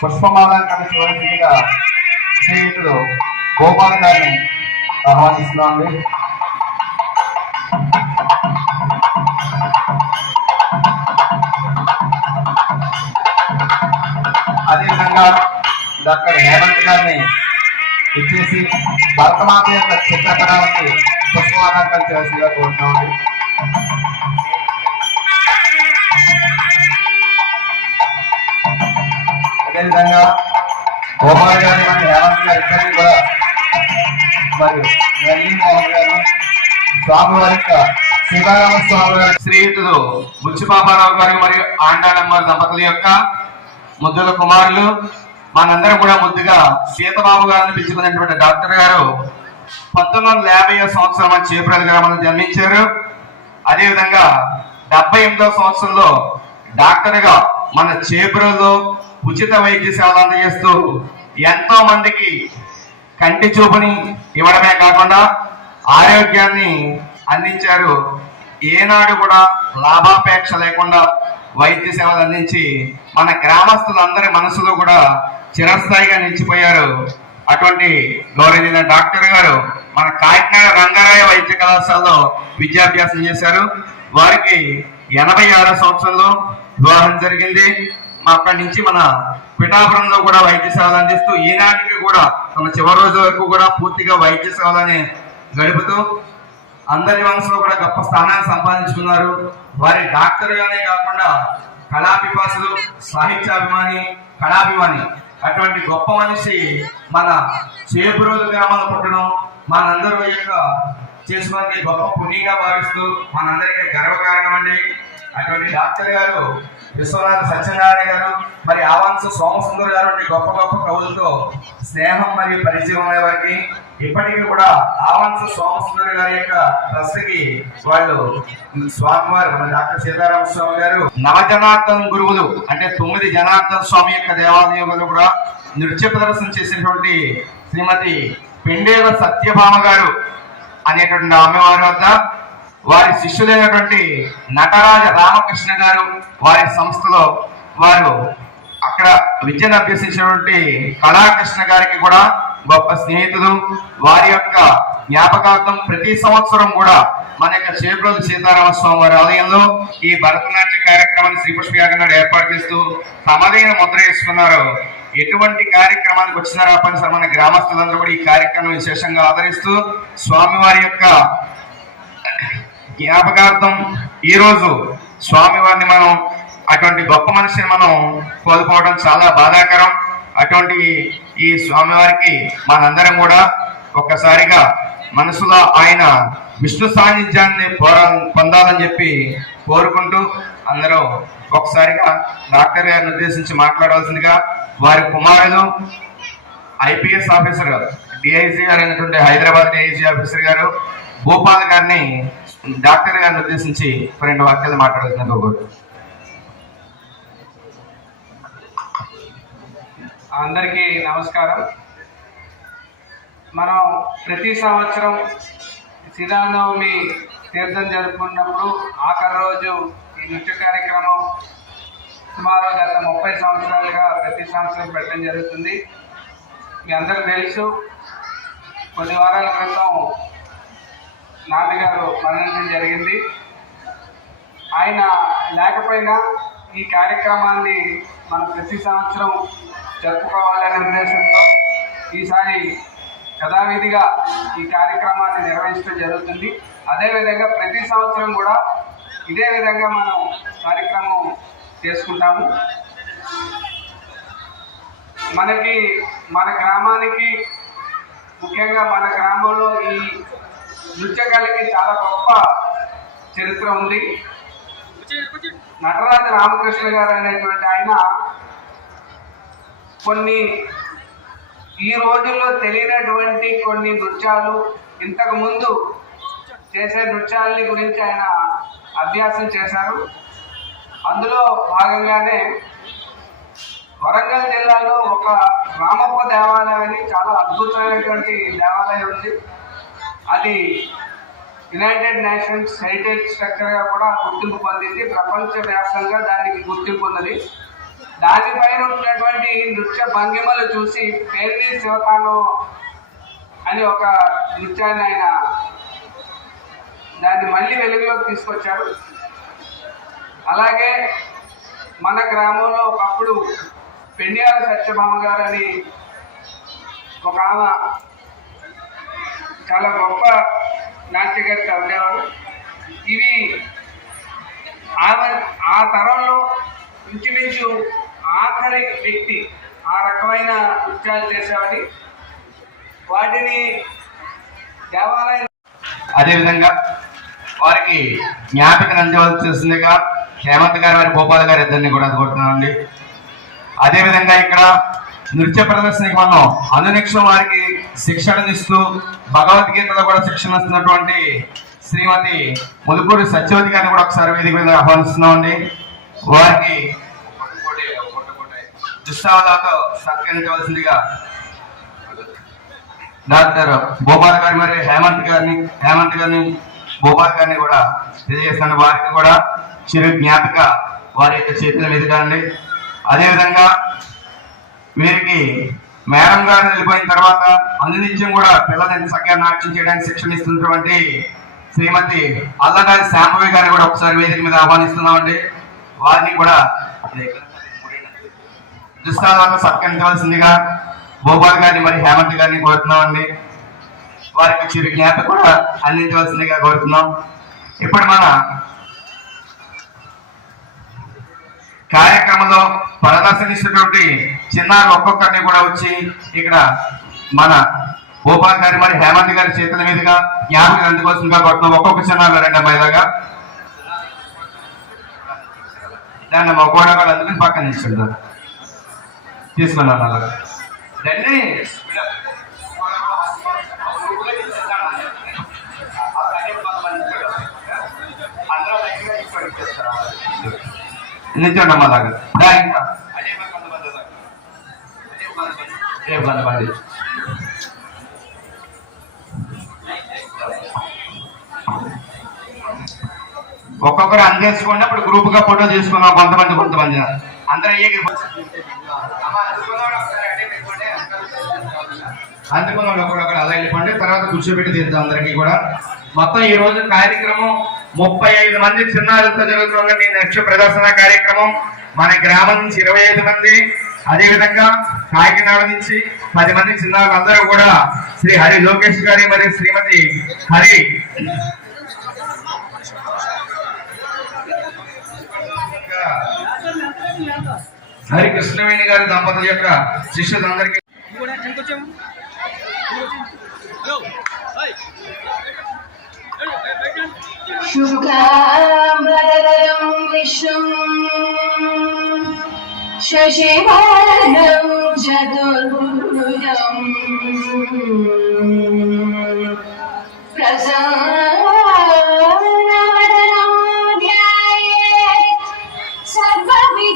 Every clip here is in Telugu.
పుష్పమాలంకరణ చివరిగా స్నేహితుడు గోపాల్ గారిని ఆహ్వానిస్తున్నామండి. అదేవిధంగా డాక్టర్ హేమంత్ గారిని ఇచ్చేసి భరతమాత యొక్క చిత్రపటానికి పుష్పమాలంకరణ చేయాల్సిందిగా కోరుతున్నామండి. అదేవిధంగా గోపాల్ గారి మరియు హేమంత్ గారి ఇద్దరిని కూడా మరియు నల్లి మోహన్ గారు స్వామివారి సీతారామ స్వామి గారి స్నేహితులు బుచ్చిపాపారావు గారు మరియు ఆండాళమ్మ దంపతుల యొక్క ముద్దుల కుమారులు మనందరం కూడా ముద్దుగా సీతబాబు గారిని పిలుచుకున్నటువంటి డాక్టర్ గారు 1950 సంవత్సరం మన చేపురాల గ్రామంలో జన్మించారు. అదేవిధంగా 78వ సంవత్సరంలో డాక్టర్ గా మన చేపురలో ఉచిత వైద్య సేవలు అందజేస్తూ ఎంతో మందికి కంటి చూపుని ఇవ్వడమే కాకుండా ఆరోగ్యాన్ని అందించారు. ఏనాడు కూడా లాభాపేక్ష లేకుండా వైద్య సేవలు అందించి మన గ్రామస్తులందరి మనసులో కూడా చిరస్థాయిగా నిలిచిపోయారు. అటువంటి గౌరవనీయ డాక్టర్ గారు మన కాకినాడ రంగారాయ వైద్య కళాశాలలో విద్యాభ్యాసం చేశారు. వారికి 86వ సంవత్సరంలో వివాహం జరిగింది. అక్కడి నుంచి మన పిఠాపురంలో కూడా వైద్య సేవలు అందిస్తూ ఈనాటికి కూడా తన చివరి రోజు వరకు కూడా పూర్తిగా వైద్య సేవలని గడుపుతూ అందరి మనసులో కూడా గొప్ప స్థానాన్ని సంపాదించుకున్నారు. వారి డాక్టర్ గానే కాకుండా కళాపిపాసులు, సాహిత్యాభిమాని, కళాభిమాని అటువంటి గొప్ప మనిషి మన చేపురోజు గ్రామంలో పుట్టడం మనందరూ యొక్క చేసుకునే గొప్ప పుణ్యంగా భావిస్తూ మనందరికీ గర్వకారణం అండి. అటువంటి డాక్టర్ గారు విశ్వనాథ సత్యనారాయణ గారు మరి ఆవాంశ సోమసుందర్ గారు వంటి గొప్ప గొప్ప కవులతో స్నేహం మరియు పరిచయం అనే వారికి ఇప్పటికీ కూడా ఆవాంశ సోమసుందర్ గారి యొక్క ట్రస్ట్కి వాళ్ళు స్వామివారు మన డాక్టర్ సీతారామ స్వామి గారు నవజనార్దన్ గురువులు అంటే 9 జనార్దన స్వామి యొక్క దేవాలయంలో కూడా నృత్య ప్రదర్శన చేసినటువంటి శ్రీమతి పెండేల సత్యభామ గారు అనేటువంటి అమ్మవారి వద్ద వారి శిష్యులైనటువంటి నటరాజ రామకృష్ణ గారు వారి సంస్థలో వారు అక్కడ విద్యను అభ్యసించినటువంటి కళాకృష్ణ గారికి కూడా గొప్ప స్నేహితులు. వారి యొక్క జ్ఞాపకార్థం ప్రతి సంవత్సరం కూడా మన యొక్క చేపురోజు సీతారామ స్వామి వారి ఆలయంలో ఈ భరతనాట్య కార్యక్రమాన్ని శ్రీపుష్పయాగం నాడు ఏర్పాటు చేస్తూ తమదైన ముద్ర వేసుకున్నారు. ఎటువంటి కార్యక్రమానికి వచ్చినారో అప్పటి మన గ్రామస్తులందరూ కూడా ఈ కార్యక్రమం విశేషంగా ఆదరిస్తూ స్వామివారి యొక్క జ్ఞాపకార్థం ఈరోజు స్వామివారిని మనం అటువంటి గొప్ప మనిషిని మనం కోల్పోవడం చాలా బాధాకరం. అటువంటి ఈ స్వామివారికి మనందరం కూడా ఒక్కసారిగా మనసులో ఆయన విష్ణు సాన్నిధ్యాన్ని పొందాలని చెప్పి కోరుకుంటూ అందరూ ఒకసారిగా డాక్టర్ గారిని ఉద్దేశించి మాట్లాడాల్సిందిగా వారి కుమారులు ఐపీఎస్ ఆఫీసర్ డిఐజీ గారు అయినటువంటి హైదరాబాద్ డిఐజీ ఆఫీసర్ గారు భూపాల్ గారిని డాక్టర్ గారిని ఉద్దేశించి 2 వాక్యాలు మాట్లాడాల్సిందిగా కోరుకుంటున్నాను. అందరికీ నమస్కారం. మనం ప్రతి సంవత్సరం శ్రీరామనవమి తీర్థం జరుపుకున్నప్పుడు ఆఖరి రోజు ఈ నృత్య కార్యక్రమం సుమారు గత 30 సంవత్సరాలుగా ప్రతి సంవత్సరం పెట్టడం జరుగుతుంది. మీ అందరికీ తెలుసు, కొన్ని వారాల క్రితం నాన్నగారు మరణించడం జరిగింది. ఆయన లేకపోయినా ఈ కార్యక్రమాన్ని మనం ప్రతి సంవత్సరం జరుపుకోవాలనే ఉద్దేశంతో ఈసారి యథావిధిగా ఈ కార్యక్రమాన్ని నిర్వహించడం జరుగుతుంది. అదేవిధంగా ప్రతి సంవత్సరం కూడా ఇదే విధంగా మనం కార్యక్రమం చేసుకుంటాము. మన గ్రామానికి ముఖ్యంగా మన గ్రామంలో ఈ నృత్యకళకి చాలా గొప్ప చరిత్ర ఉంది. నటరాజ రామకృష్ణ గారు అనేటువంటి ఆయన కొన్ని ఈ రోజుల్లో తెలియనటువంటి కొన్ని నృత్యాలు, ఇంతకుముందు చేసే నృత్యాలని గురించి ఆయన అభ్యాసం చేశారు. అందులో భాగంగానే వరంగల్ జిల్లాలో ఒక రామప్ప దేవాలయం అని చాలా అద్భుతమైనటువంటి దేవాలయం ఉంది. అది యునైటెడ్ నేషన్స్ హెరిటేజ్ స్ట్రక్చర్గా కూడా గుర్తింపు పొందింది. ప్రపంచవ్యాప్తంగా దానికి గుర్తింపు ఉన్నది. దానిపైన ఉన్నటువంటి నృత్య భంగిమలు చూసి పేర్ని శివతాండవం అని ఒక నృత్యాన్ని ఆయన దాన్ని మళ్ళీ వెలుగులోకి తీసుకొచ్చారు. అలాగే మన గ్రామంలో ఒకప్పుడు పెండియాల సత్యభామ గారు అని ఒక ఆమె చాలా గొప్ప నాట్యగర్త ఉండేవారు. ఇవి ఆమె ఆ తరంలో ఇంచుమించు ఆఖరి వ్యక్తి ఆ రకమైన నృత్యాలు చేసేవాడి. వాటిని దేవాలయం అదేవిధంగా వారికి జ్ఞాపికను అందించవలసిందిగా హేమంత్ గారు వారి గోపాల్ గారు ఇద్దరిని కూడా కోరుతున్నామండి. అదేవిధంగా ఇక్కడ నృత్య ప్రదర్శనకి మనం అనునిక్షం వారికి శిక్షణనిస్తూ భగవద్గీతలో కూడా శిక్షణ ఇస్తున్నటువంటి శ్రీమతి ముదుపూరి సత్యవతి గారిని కూడా ఒకసారి వేదిక మీద ఆహ్వానిస్తున్నామండి. వారికి దుస్సావలతో సత్కరించవలసిందిగా డాక్టర్ గోపాల్ గారి మరియు హేమంత్ గారిని గోపాల్ గారిని కూడా తెలియజేస్తున్న వారికి కూడా చిరు జ్ఞాపిక వారి యొక్క చేతుల మీదుగా అండి. అదేవిధంగా వీరికి మేడం గారు వెళ్ళిపోయిన తర్వాత అనునిత్యం కూడా పిల్లలని చక్కగా నాట్యం చేయడానికి శిక్షణ ఇస్తున్నటువంటి శ్రీమతి అల్లగారి శాంభవి గారిని కూడా ఒకసారి వేదిక మీద ఆహ్వానిస్తున్నామండి. వారిని కూడా దుస్తాలను సత్కరించవలసిందిగా గోపాల్ గారిని మరి హేమంత్ గారిని కోరుతున్నామండి. వారికి చిరు జ్ఞాపకం కూడా అందించవలసిందిగా కోరుతున్నాం. ఇప్పుడు మన కార్యక్రమంలో ప్రదర్శనిస్తున్నటువంటి చిన్నారులు ఒక్కొక్కరిని కూడా వచ్చి ఇక్కడ మన గోపాల్ గారి మరి హేమంత్ గారి చేతుల మీదుగా జ్ఞాపకం అందుకోవాల్సిందిగా కోరుతున్నాం. ఒక్కొక్క చిన్నారులు 2 అమ్మాయిలాగా దాన్ని మా గోడ వాళ్ళు అందుకుని పక్కన తీసుకుంటారు తీసుకున్నాను అలాగా దాన్ని నిల్చోండి అలాగా ఇంకా బండి ఒక్కొక్కరు అందేసుకోండి. అప్పుడు గ్రూప్ గా ఫోటో తీసుకున్నాం కొంతమంది అందరూ అందుకున్న ఒకడొకడు అలా వెళ్ళిపోండి. తర్వాత కూర్చోబెట్టి తీద్దాం అందరికీ కూడా. మొత్తం ఈ రోజు కార్యక్రమం 35 మంది చిన్నారులతో జరుగుతున్న నృత్య ప్రదర్శన కార్యక్రమం. మన గ్రామం నుంచి 25 మంది, అదేవిధంగా కాకినాడ నుంచి 10 మంది చిన్నారులు అందరూ కూడా శ్రీ హరి లోకేష్ గారి మరియు శ్రీమతి హరి కృష్ణవేణి గారి దంపతుల యొక్క శిష్యులందరికీ శుక్లాంబరధరం విష్ణుం శశివర్ణం చతుర్భుజం ప్రసన్నవదనం ధ్యాయేత్ సర్వవిఘ్నోపశాంతయే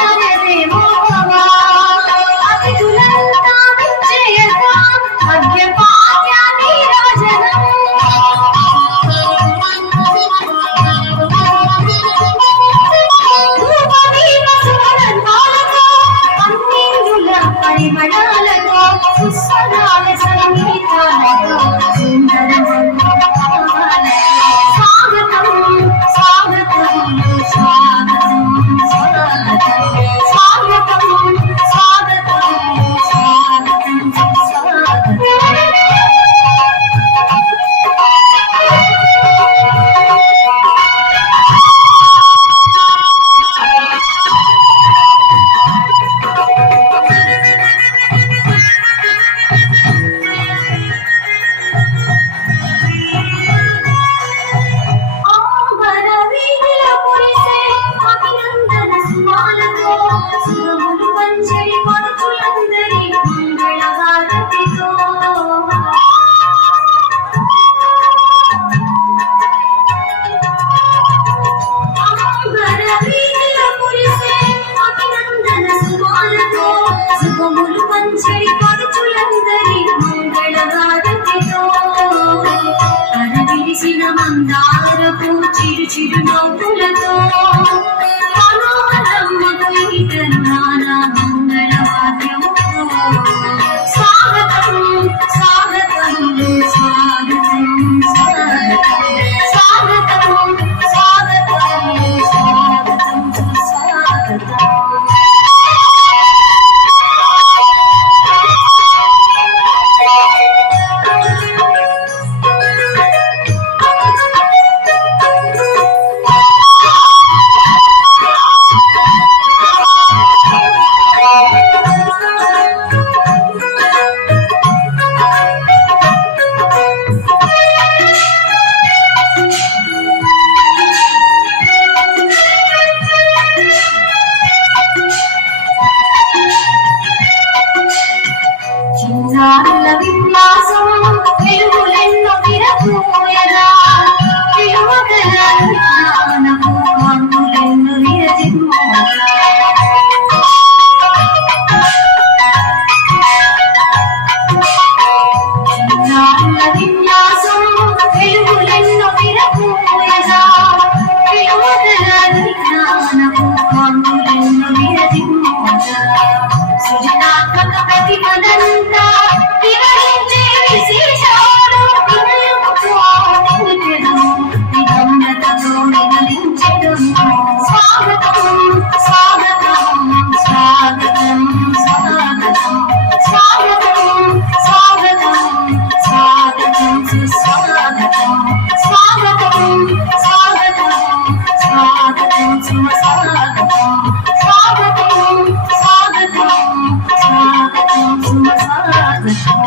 ఆచార్యదేవో భవ అతిథులంతా విచ్చేయగా మద్యపాత్య నీరాజనం ధూపదీప సుగంధాలతో పన్నీరుల పరిమళాలతో సుస్వరాల సంగీతాలతో స్వాగతం స్వాగతం స్వాగతం స్వాగతం స్వాగతం స్వాగతం మందారపు చిరు చిరు నవ్వులతో మనోహరమ్మకు నానా మంగళ వాద్యముతో స్వాగతం స్వాగతం స్వాగతం స్వాగతం స్వాగతం స్వాగతం స్వాగతం స్వాగతం చిన్నారుల విన్యాసం వెలుగులెన్నో విరబూయగా విలువగల జ్ఞానపు కాంతులెన్నో విరజిమ్మగా చిన్నారుల విన్యాసం వెలుగులెన్నో విరబూయగా విలువగల జ్ఞానపు కాంతులెన్నో విరజిమ్మగా సృజనాత్మక ప్రతిభనంతా వివరించే విశేషాలు వినమ్రతతో వివరించడం స్వాగతం స్వాగతం స్వాగతం స్వాగతం స్వాగతం స్వాగతం స్వాగతం సుస్వాగతం స్వాగతం స్వాగతం స్వాగతం సుస్వాగతం స్వాగతం స్వాగతం స్వాగతం సుస్వాగతం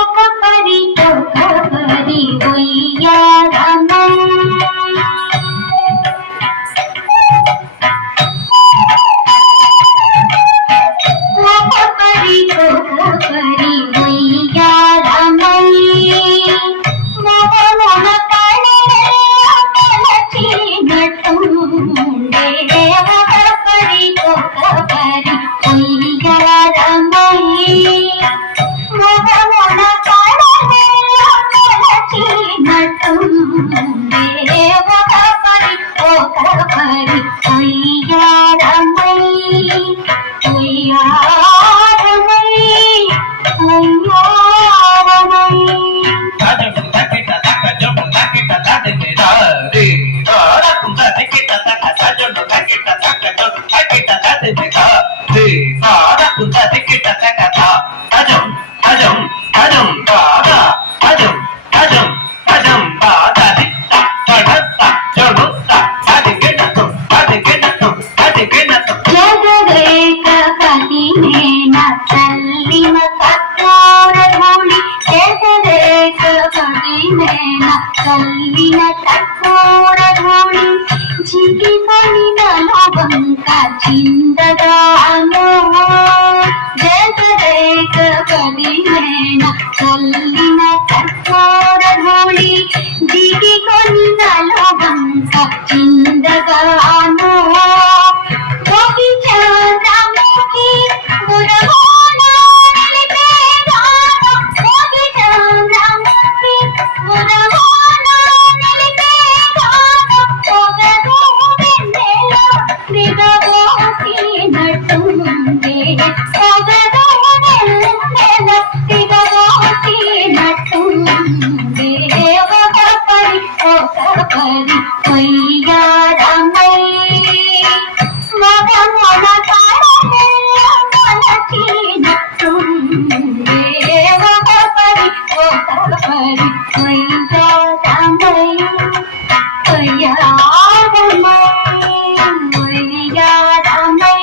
ఒక చల్లిన కర్పూర ధూళి చిటికొని నలవంక చిందగాను జగదేక పదివేణ చల్లిన కర్పూర ధూళి చిటికొని నలవంక చిందగాను గోపి చంద్రముఖి గురవాణ నిలిపేగాను గోపి చంద్రముఖి గురవాణ నిలిపేగాను పొగరు వెన్నెల దిగబోసినట్టుంది పొగరు వెన్నెల దిగబోసినట్టుంది ఒకపరి కొయ్యారమై మగమన కలచినట్టుంది ఒకపరి కొయ్యారమై కొయ్యారమై కొయ్యారమై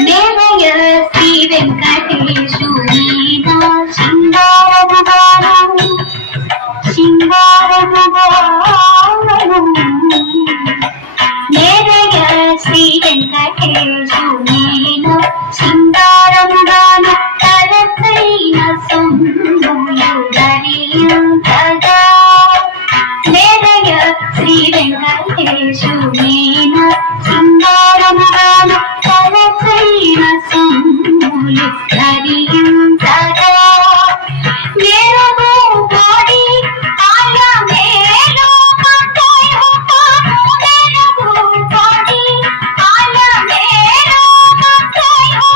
దేవయ శ్రీ వెంకటేశురీనా సింగారముగాను దేవయ శ్రీ వెంకటేశురీనా సింగారముగాను తలపైన సొమ్ములు ధరించగా దేవయ శ్రీ వెంకటేశురీనా సింగారముగాను తలపైన సొమ్ములు ధరించగా మేరగు కోడి ఆయా మేలు కట్టయు మేరగు కోడి ఆయా మేలు కట్టయు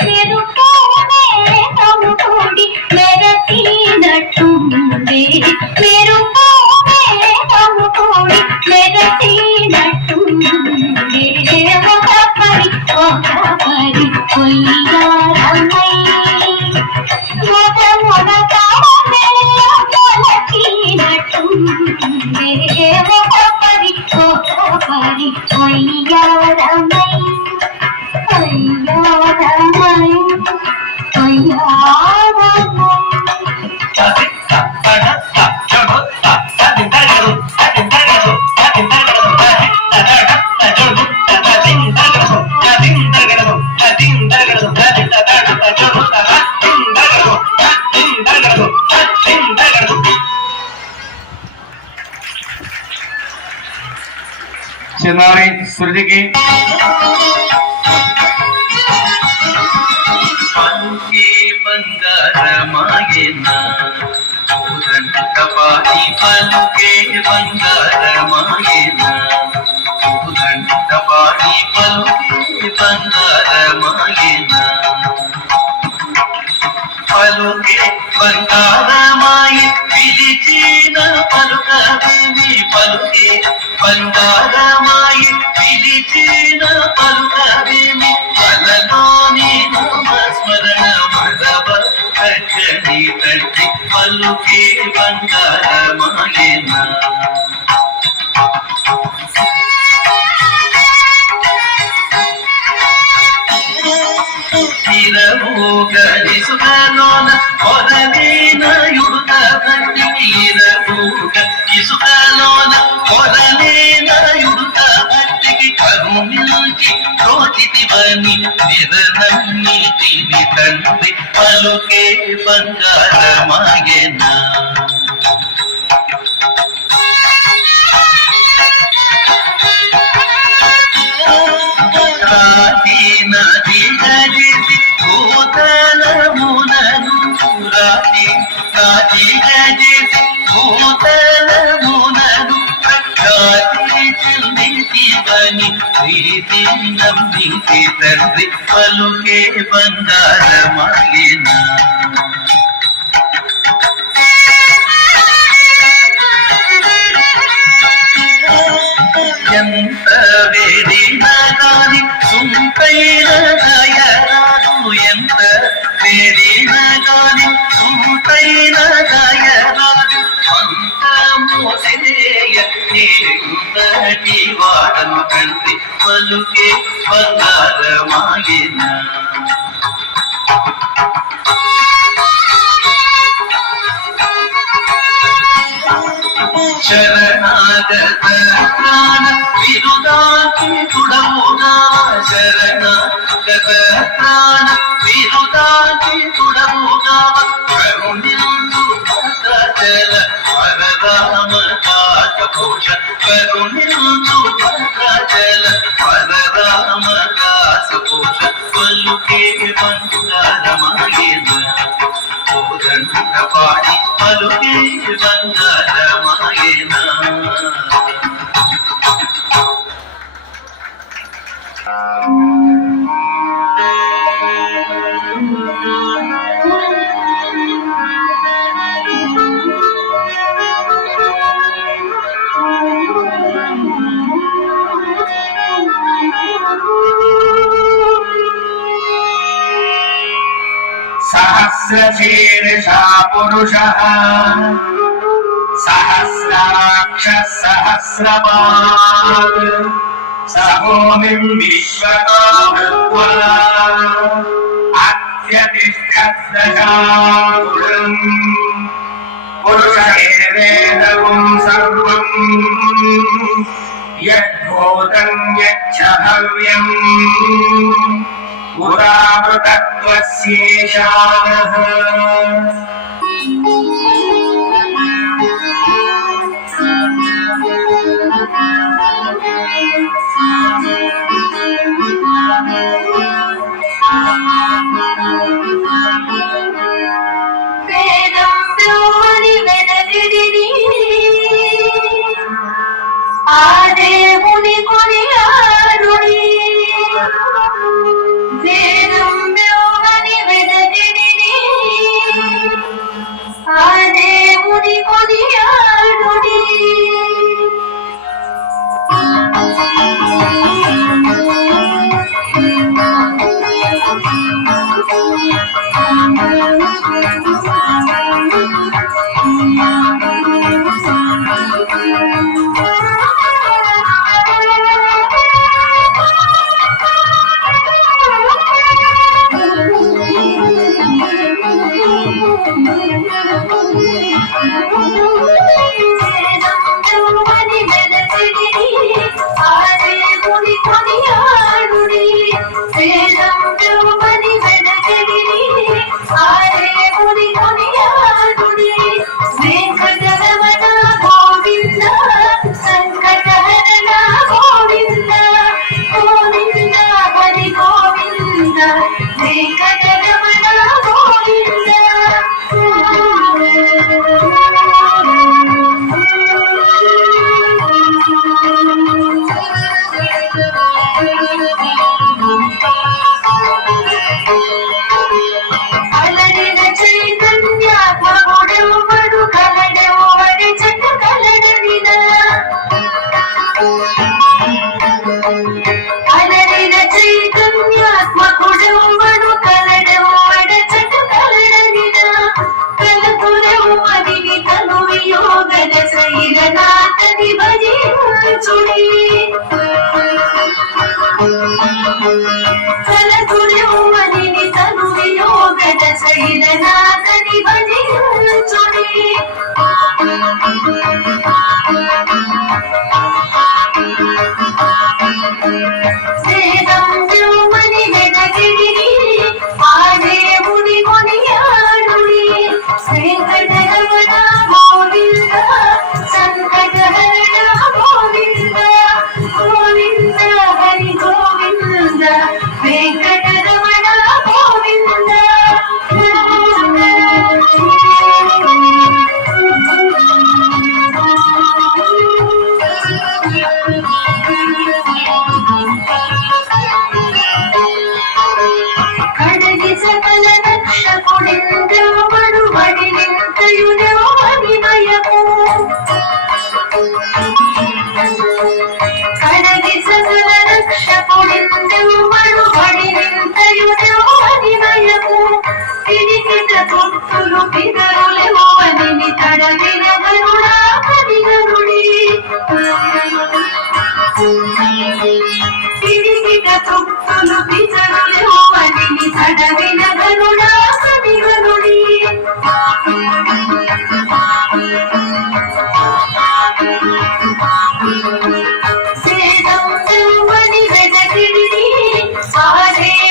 మెరుపు మేఘము కూడి మెరసినట్టుంది మెరుపు మేఘము కూడి మెరసినట్టుంది ఒకపరి కొయ్యారమై మొదమున కలచినట్టుంది ఒకపరి కొయ్యారమై కొయ్యారమై కొయ్యారమై చిన్నారి సృజికి పలుకే బంగారమాయన ఉదండపాటి పలుకే బంగారమాయన ఉదండపాటి పలుకే బంగారమాయన పలుకే బంగారమాయి పిలిచిన పలుకవేమి పలుకే బంగారమాయి పిలిచిన పలుకవేమి పలలోని నామస్మరణ మరవ కచ్చని తట్టి పలుకే బంగారమాయన ఇసుకలోన కొరలేన యుడుక భక్తికి ఇసుకలోన కొరలేన యుడుక భక్తికి కరుణించి రోచితివని నిరనమ్మితిని తండ్రి పలుకే బంగారమాయన నది గడిసి భూతలమునను రాతి గడిసి భూతలమునను ప్రఖ్యాతి చెందితివని ప్రీతిన నమ్మితే తండ్రి పలుకే బంగారమాయేనా. ఎంత వేడినా గాని సుంకైన దయరాదు, ఎంత వేడినా గాని సుంకైన దయరాదు. అంత మోసేయ నేటి వాడను తండ్రి పలుకే బంగారమాయేనా. శరణాగత ప్రాణ విరుదాంకితుడవుగా, శరణాగత ప్రాణ విరుదాంకితుడవుగా. కరుణిందు భద్రాచల పరరామ దాస భూష, కరుణిందు భద్రాచల పరరామ దాస భూష. పలుకే బంగారమాయేనా, కోదండ పాడి పలుకే బంగారమాయేనా. सहस्रशीर्षा पुरुषः सहस्राक्षः सहस्रपात्, सभूमिं विश्वतो भूत्वा अत्यतिष्ठद्दशाकुलम्. पुरुषेवेदं सर्वम् यद्भूतं यच्च भव्यम्, पुरावृतत्वस्येषानः. వేదం బ్రహ్మని వెదకిడిని, ఆ దేవుని కొనియాడుడి. వేదం బ్రహ్మని వెదకిడిని, ఆ దేవుని కొనియాడుడి.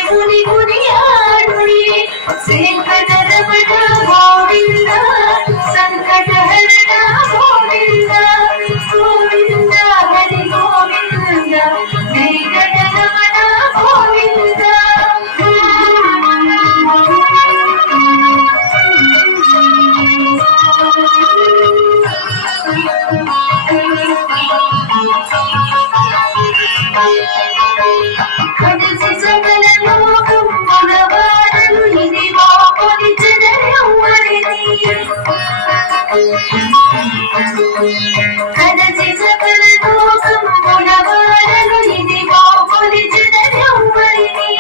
దేవుని కొనియాడుడి వెంకటరమణ గోవింద సంకటహరణ గోవింద గోవింద హరి గోవింద వెంకటరమణ గోవింద కదసి సకల లోకం మనవారను ఇదిగో కొలిచెదరెవ్వరిని కదసి సకల లోకం మనవారను ఇదిగో కొలిచెదరెవ్వరిని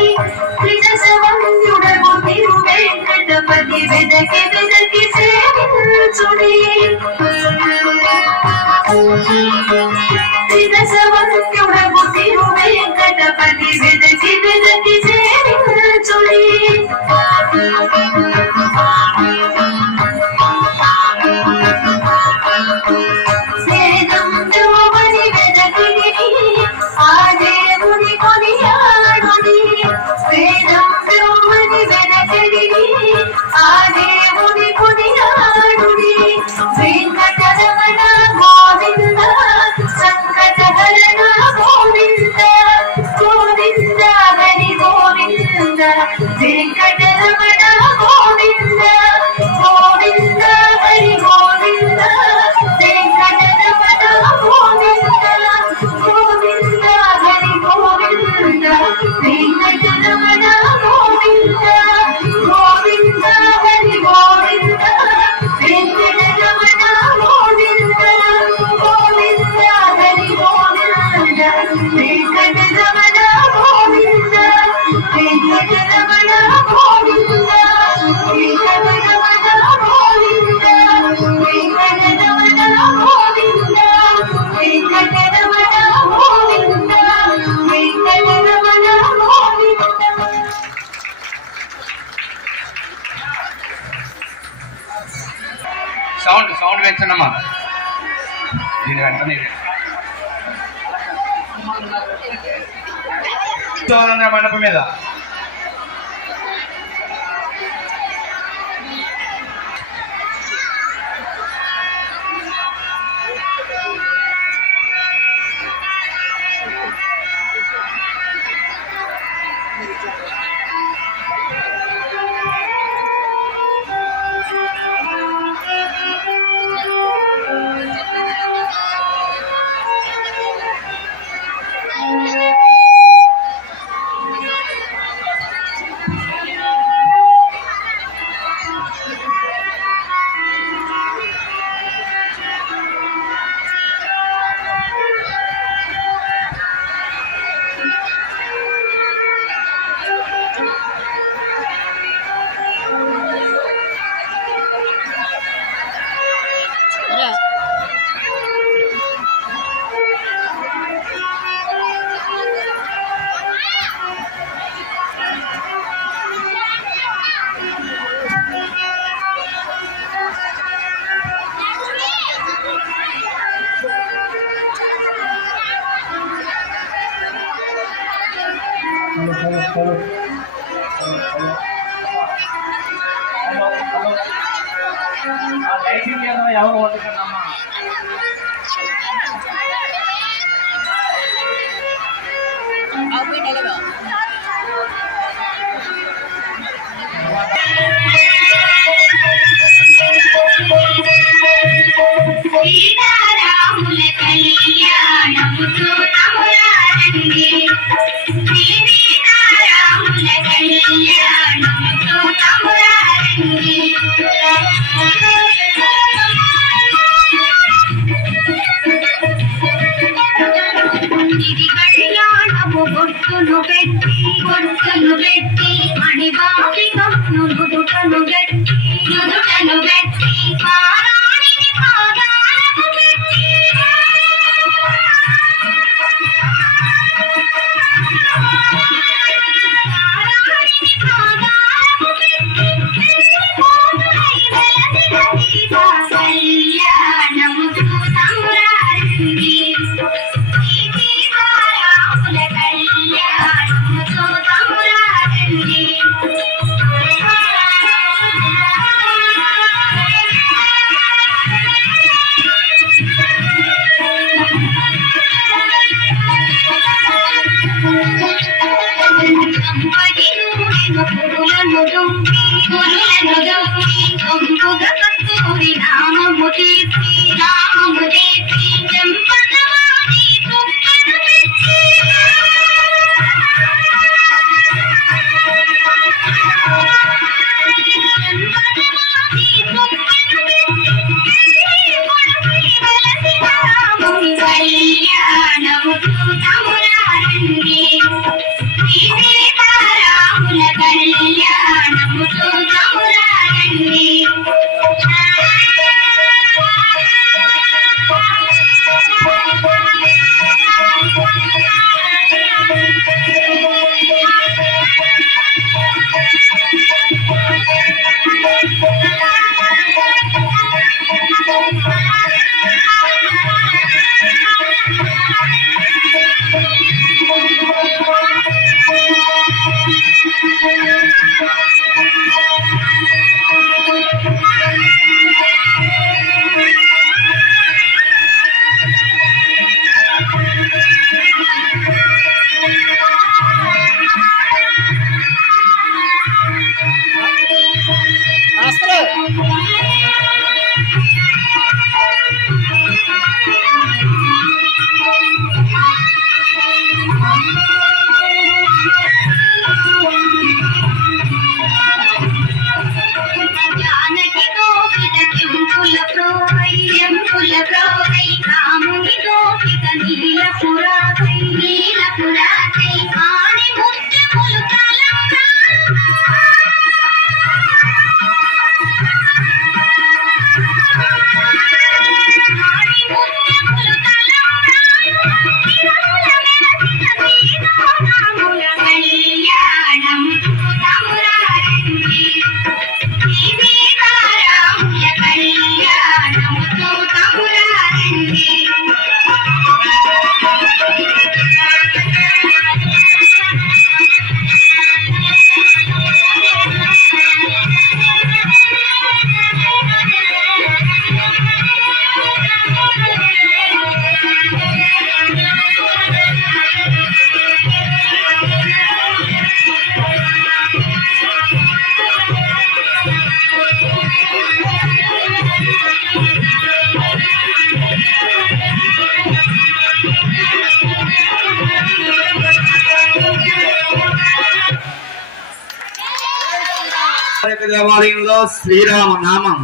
త్రిదశవంతుడగు తిరువెంకటపతి వెదకి వెదకి సేవించుడి త్రిదశవంతుడగు తిరువెంకటపతి వెదకి వెదకి సేవించుడి వేదం బ్రహ్మని వెదకిడి ఆ దేవుని కొనియాడుడి వేదం బ్రహ్మని వెదకిడి ఆ దేవుని కొనియాడుడి వెంకటరమణ గోవింద సంకటహరణ గోవింద గోవింద హరి గోవింద వెంకటరమణ గోవింద గోవింద హరి గోవింద వెంకటరమణ గోవింద గోవింద హరి గోవింద వెంకటరమణ గోవింద గోవింద హరి గోవింద వెంకటరమణ గోవింద గోవింద హరి గోవింద వెంకటరమణ గోవింద వెంకటరమణ గోవింద వెంకటరమణ గోవింద వెంకటరమణ గోవింద వెంకటరమణ గోవింద వెంకటరమణ గోవింద. సౌండ్ పెంచండమ్మా దీని వెంటనే మండపం మీద లైటింగ్ ఎవరు కొట్టుకున్నామా సీతారాముల కళ్యాణముతో తమురారండి సీతారాముల కళ్యాణముతో తమురారండి ఇది కళ్యాణము బొట్టును పెట్టి మణిబాబి నుదుటను పెట్టి పారాణిని పాదాలకు పెట్టి కళ్యాణము చూతమురారండి సీతారాముల కళ్యాణము సంపటి నూనెను పురులను దుంపి కొంపుగ కస్తూరి నామము తీసి చెంపగవాడి తుప్పను పెట్టి కళ్యాణము చూతమురారండి సీతారాముల కళ్యాణము చూతమురారండి జానకి గోపిక చెంపుల ప్రోవై రాముని గోపిక నీల పురాకై ఆని ముత్యములు కళ్యాణం చూతమురారండి సీతారాముల కళ్యాణము చూతమురారండి దేవాలయంలో శ్రీరామ నామం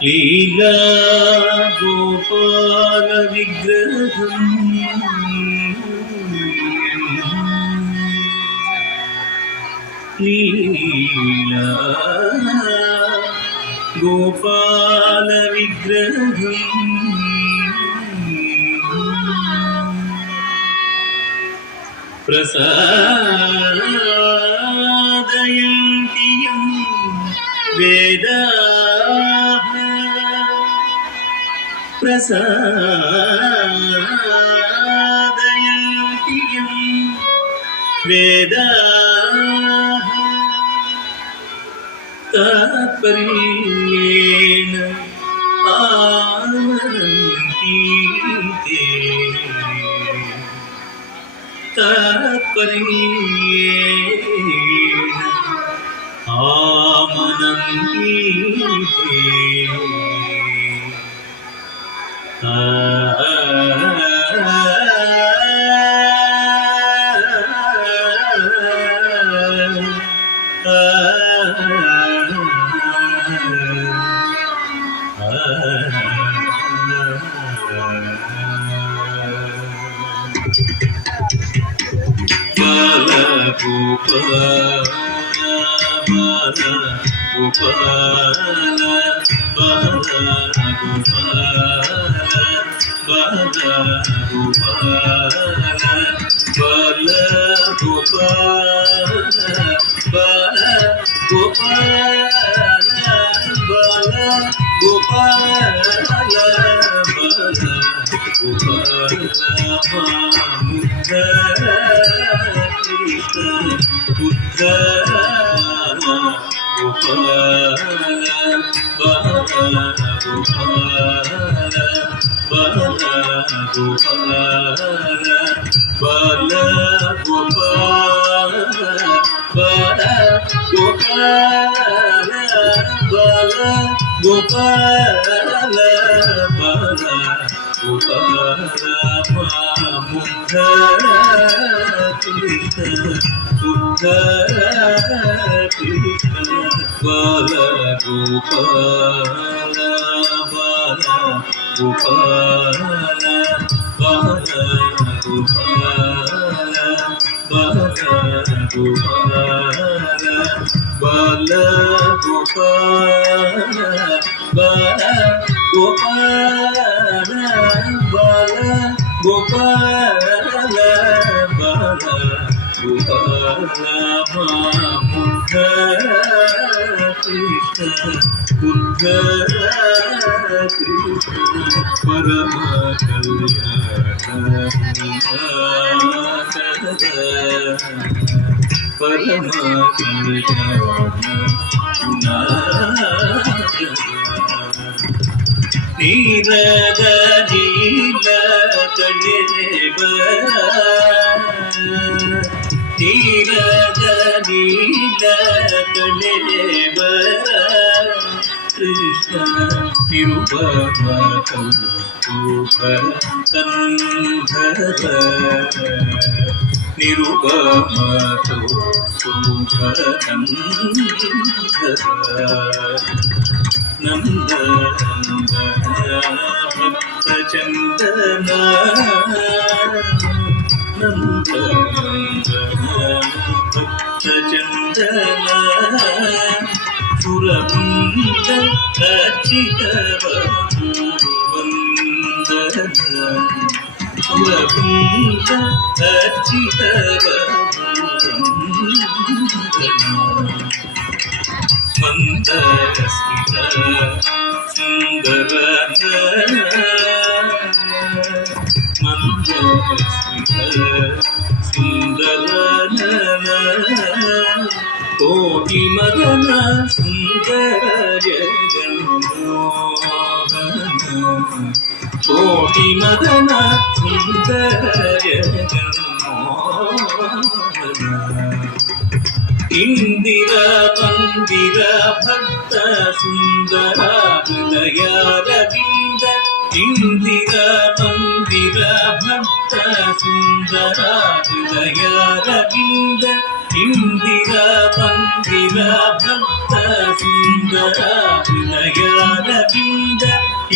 లీలా గోపాల విగ్రహం లీలా గోపాల విగ్రహం ప్రసాదయంతియం వేదాః ప్రసాదయంతియం వేదాః తాత్పర్యేణ ఆవరంతి తే तात्पर्येण आमनन्ति బాల గోపాల బాల గోపాల బాల గోపాల బాల గోపాల బాల గోపాల బాల గోపాల బాల గోపాల బాల ನೀರದ ನೀಲ ಕಳೆವ ನೀರದ ನೀಲ ಕಳೆವ ಕೃಷ್ಣ ನಿರುಪಮ ಕಂಧರ ನಿರುಪಮ ನಂದ ಭಕ್ತ ಚಂದನ ನಂದ ಭಕ್ತ ಚಂದನ ಸುರಬಂದ ರಚಿತ ವಂದನ ಸುರಬಂದ ರಚಿತ ಮಂದರಸ್ಮಿತ ಸುಂದರ ಮಂದರಸ್ಮಿತ ಸುಂದರ ಕೋಟಿ ಮಗನ ಸುಂದರ ಜಗನ್ಮೋಹನ ಕೋಟಿ ಮಗನ ಸುಂದರ ಜಗನ್ಮೋಹನ ಇಂದಿರ ಮಂದಿರ ಭಕ್ತ ಸುಂದರ ಹೃದಯರವಿಂದ ಇಂದಿರ ಮಂದಿರ ಭಕ್ತ ಸುಂದರ ಹೃದಯರವಿಂದ ಇಂದಿರ ಮಂದಿರ ಭಕ್ತ ಸುಂದರ ಹೃದಯರವಿಂದ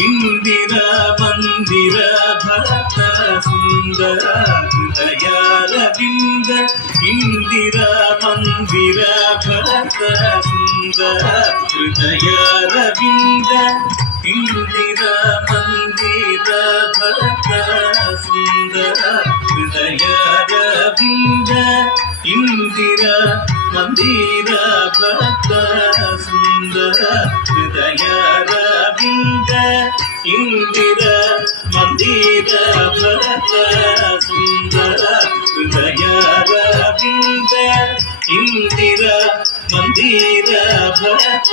ಇಂದಿರ ಮಂದಿರ ಭಕ್ತ ಸುಂದರ ಹೃದಯರವಿಂದ ಇಂದಿರ ಮಂದಿರ ಭಕ್ತ ಸುಂದರ ಹೃದಯರವಿಂದ ಇಂದಿರ ಮಂದಿರ ಭಕ್ತ ಸುಂದರ ಹೃದಯರವಿಂದ ಇಂದಿರ ಮಂದಿರ ಭಕ್ತ ಸುಂದರ ಹೃದಯರವಿಂದ ಇಂದಿರ ಮಂದಿರ ಭಕ್ತ ಸುಂದರ ಹೃದಯರವಿಂದ ಇಂದಿರ ಮಂದಿರ ಭಕ್ತ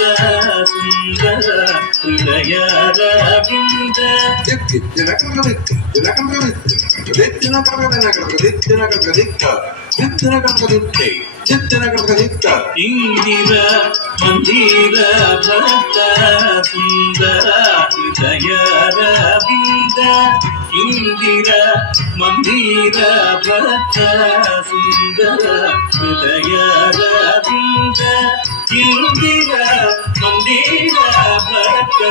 ಸುಂದರ ಹೃದಯರವಿಂದ ಇಂದಿರ ಮಂದಿರ ಭಕ್ತ ಸುಂದರ ಹೃದಯರವಿಂದ ಇಂದಿರ ಮಂದಿರ ಭಕ್ತ ಸುಂದರ ಹೃದಯರವಿಂದ ಇಂದಿರ ಮಂದಿರ ಭಕ್ತ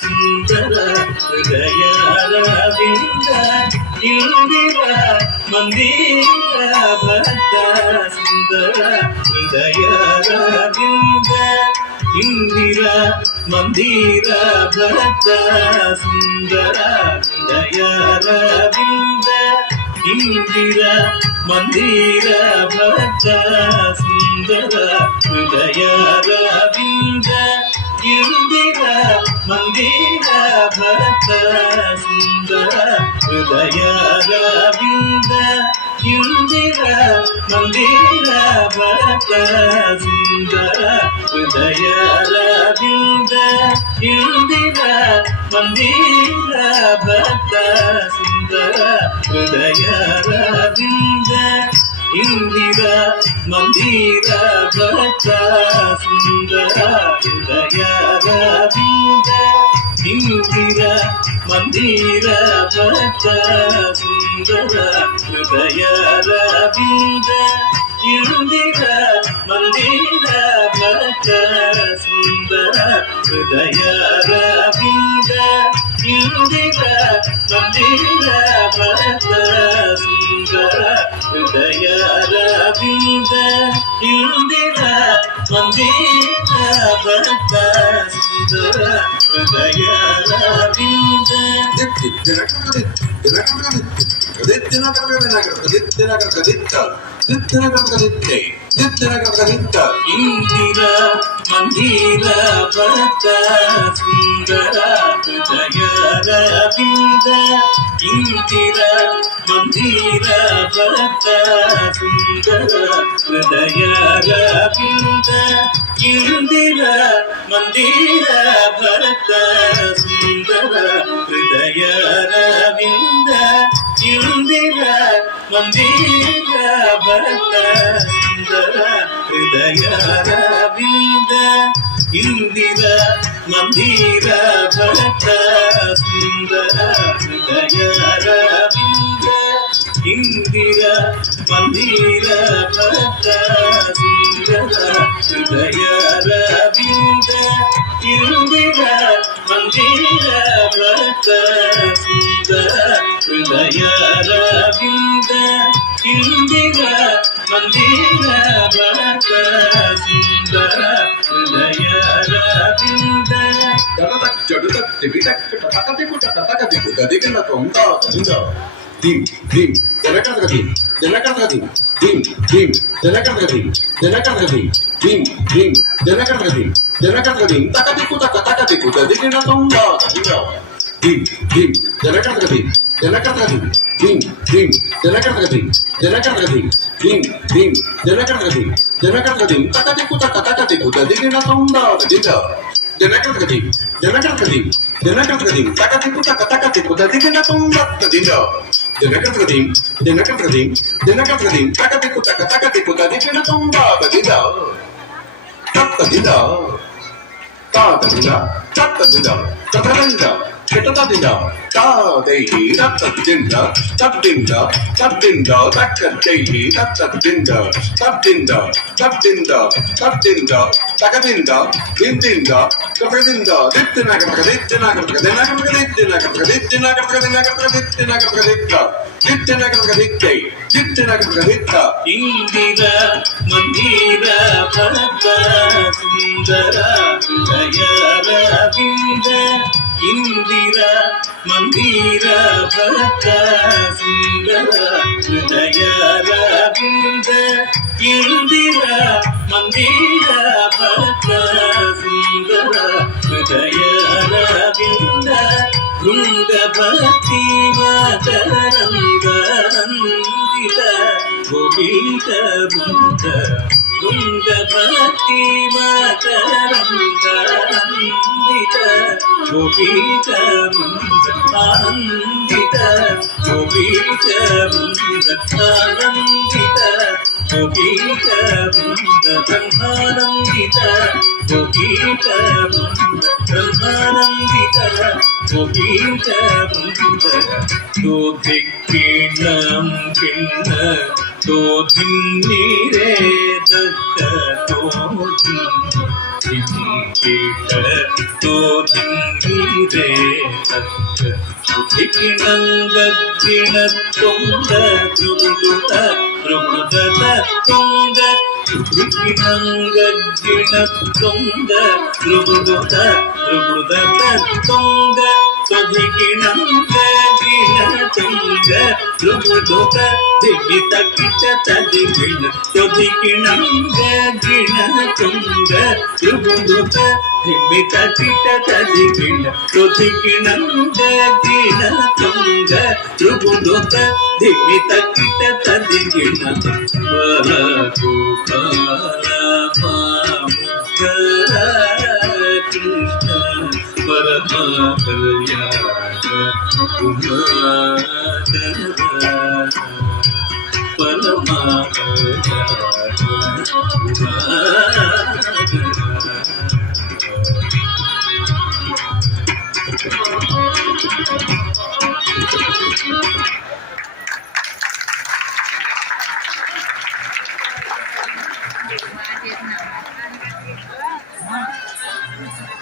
ಸುಂದರ ಹೃದಯರವಿಂದ ಇಂದಿರ ಮಂದಿರ ಭಕ್ತ ಸುಂದರ ಹೃದಯ ರವಿಂದ ಇಂದಿರ ಮಂದಿರ ಭಕ್ತ ಸುಂದರ ಹೃದಯ ರವಿಂದ ಇಂದಿರ ಮಂದಿರ ಭಕ್ತ ಸುಂದರ ಹೃದಯ ರವಿಂದ ಇಂದಿರ ಮಂದಿರ ಭಕ್ತ ಸುಂದರ ಹೃದಯ ರವಿಂದ ಇಂದಿರ ಮಂದಿರ ಭಕ್ತ ಸುಂದರ ಹೃದಯ ರವಿಂದ ಇಂದಿರ ಮಂದಿರ ಭಕ್ತ ಸುಂದರ ಹೃದಯ ರವಿಂದ ಇಂದಿರ ಮಂದಿರ ಭಕ್ತ ಸುಂದರ ಹೃದಯ ರವಿಂದ ಇಂದಿರ ಮಂದಿರ ಭಕ್ತ ಸುಂದರ ಹೃದಯ ರವಿಂದ ಇಂದಿರ ಮಂದಿರ ಭಕ್ತ ಸುಂದರ ಹೃದಯ ರವಿಂದ ಇಂದಿರ ಮಂದಿರ ಭಕ್ತ ಸುಂದರ ಹೃದಯ ರವಿಂದ ಇಂದಿರ ಮಂದಿರ ಭಕ್ತ ಸುಂದರ ಹೃದಯ ರವಿಂದ ಇಂದಿರ ಮಂದಿರ ಭಕ್ತ ಸುಂದರ ಹೃದಯ ರವಿಂದ ಇಂದಿರ ಮಂದಿರ ಭಕ್ತ ಸುಂದರ ಹೃದಯ ರವಿಂದ ಇಂದಿರ ಮಂದಿರ ಭಕ್ತ ಸುಂದರ ಹೃದಯ ರವಿಂದ ಇಂದಿರ ಮಂದಿರ ಭಕ್ತ ಸುಂದರ ಹೃದಯ ರವಿಂದ ಇಂದಿರ ಮಂದಿರ ಭಕ್ತ ಸುಂದರ ಹೃದಯ ರವಿಂದ ಇಂದಿರ ಮಂದಿರ ಭಕ್ತ ಸುಂದರ ಹೃದಯ ರವಿಂದ ಇಂದಿರ ಮಂದಿರ ಭಕ್ತ ಸುಂದರ ಹೃದಯ ರವಿಂದ ಇಂದಿರ ಮಂದಿರ ಭಕ್ತ ಸುಂದರ ಹೃದಯ ರವಿಂದ dim dim janakargadim janakargadim dim dim janakargadim janakargadim dim dim janakargadim janakargadim takatiku takatiku dadikena tonga dadinga dim dim janakargadim janakargadim dim dim janakargadim janakargadim dim dim janakargadim janakargadim takatiku dadikena tonga dadinga janakargadim janakargadim janakargadim takatiku dadikena tonga dadinga janakargadim janakargadim janakargadim takatiku dadikena tonga dadinga dadinga dadinga dadinga dadinga Ketadinda, Tadei, Tatadinda, Tabdinda, Tabdinda, Takadei, Tatadinda, Tabdinda, Tabdinda, Tabdinda, Takadinda, Dindinda, Kapradinda, Indira ಮಂದಿರ ಭಕ್ತ ಸುಂದರ ಹೃದಯ ರವಿಂದ ಇಂದಿರ ಮಂದಿರ ಭಕ್ತ ಸುಂದರ ಹೃದಯ ರವಿಂದ ಇಂದಿರ ಮಂದಿರ ಭಕ್ತ ಸುಂದರ ಹೃದಯ ರವಿಂದ ವೃಂದ ಭಕ್ತಿ ಮಾತರಂಗಂದಿತ ಗೋವಿಂದ ಬುದ್ಧ ವೃಂದ ಭಕ್ತಿ ಮಾತರಂಗಂದಿತ ಗೋವಿಂದ ಬುದ್ಧ ಆನಂದಿತ ಗೋವಿಂದ ಬುದ್ಧ ಆನಂದಿತ ಗೋವಿಂದ ಬುದ್ಧ ಬ್ರಹ್ಮಾನಂದಿತ ಗೋವಿಂದ ಬುದ್ಧ ಬ್ರಹ್ಮಾನಂದಿತ ಗೋವಿಂದ ಬುದ್ಧ ಗೋಭಿಕ್ಕಿಣಂ ಕಿಣ್ಣ तोधिन्नी रे तक तोधिन्नी रे तक उदिकिनंगिण तुंग त्रुगुद त्रुगुद तुंग उदिकिनंगिण तुंग त्रुगुद त्रुगुद तुंग तोधिकिनंगिण तुंग त्रुगुद दिगित किट तदिगिण तोधिकिनंगिण तुंग त्रुगुद दिगित किट तदिगिण तोधिकिनंगिण तुंग त्रुगुद दिगित किट तदिगिण वर गोपाल कृष्ण परम कल्याण कुमार परम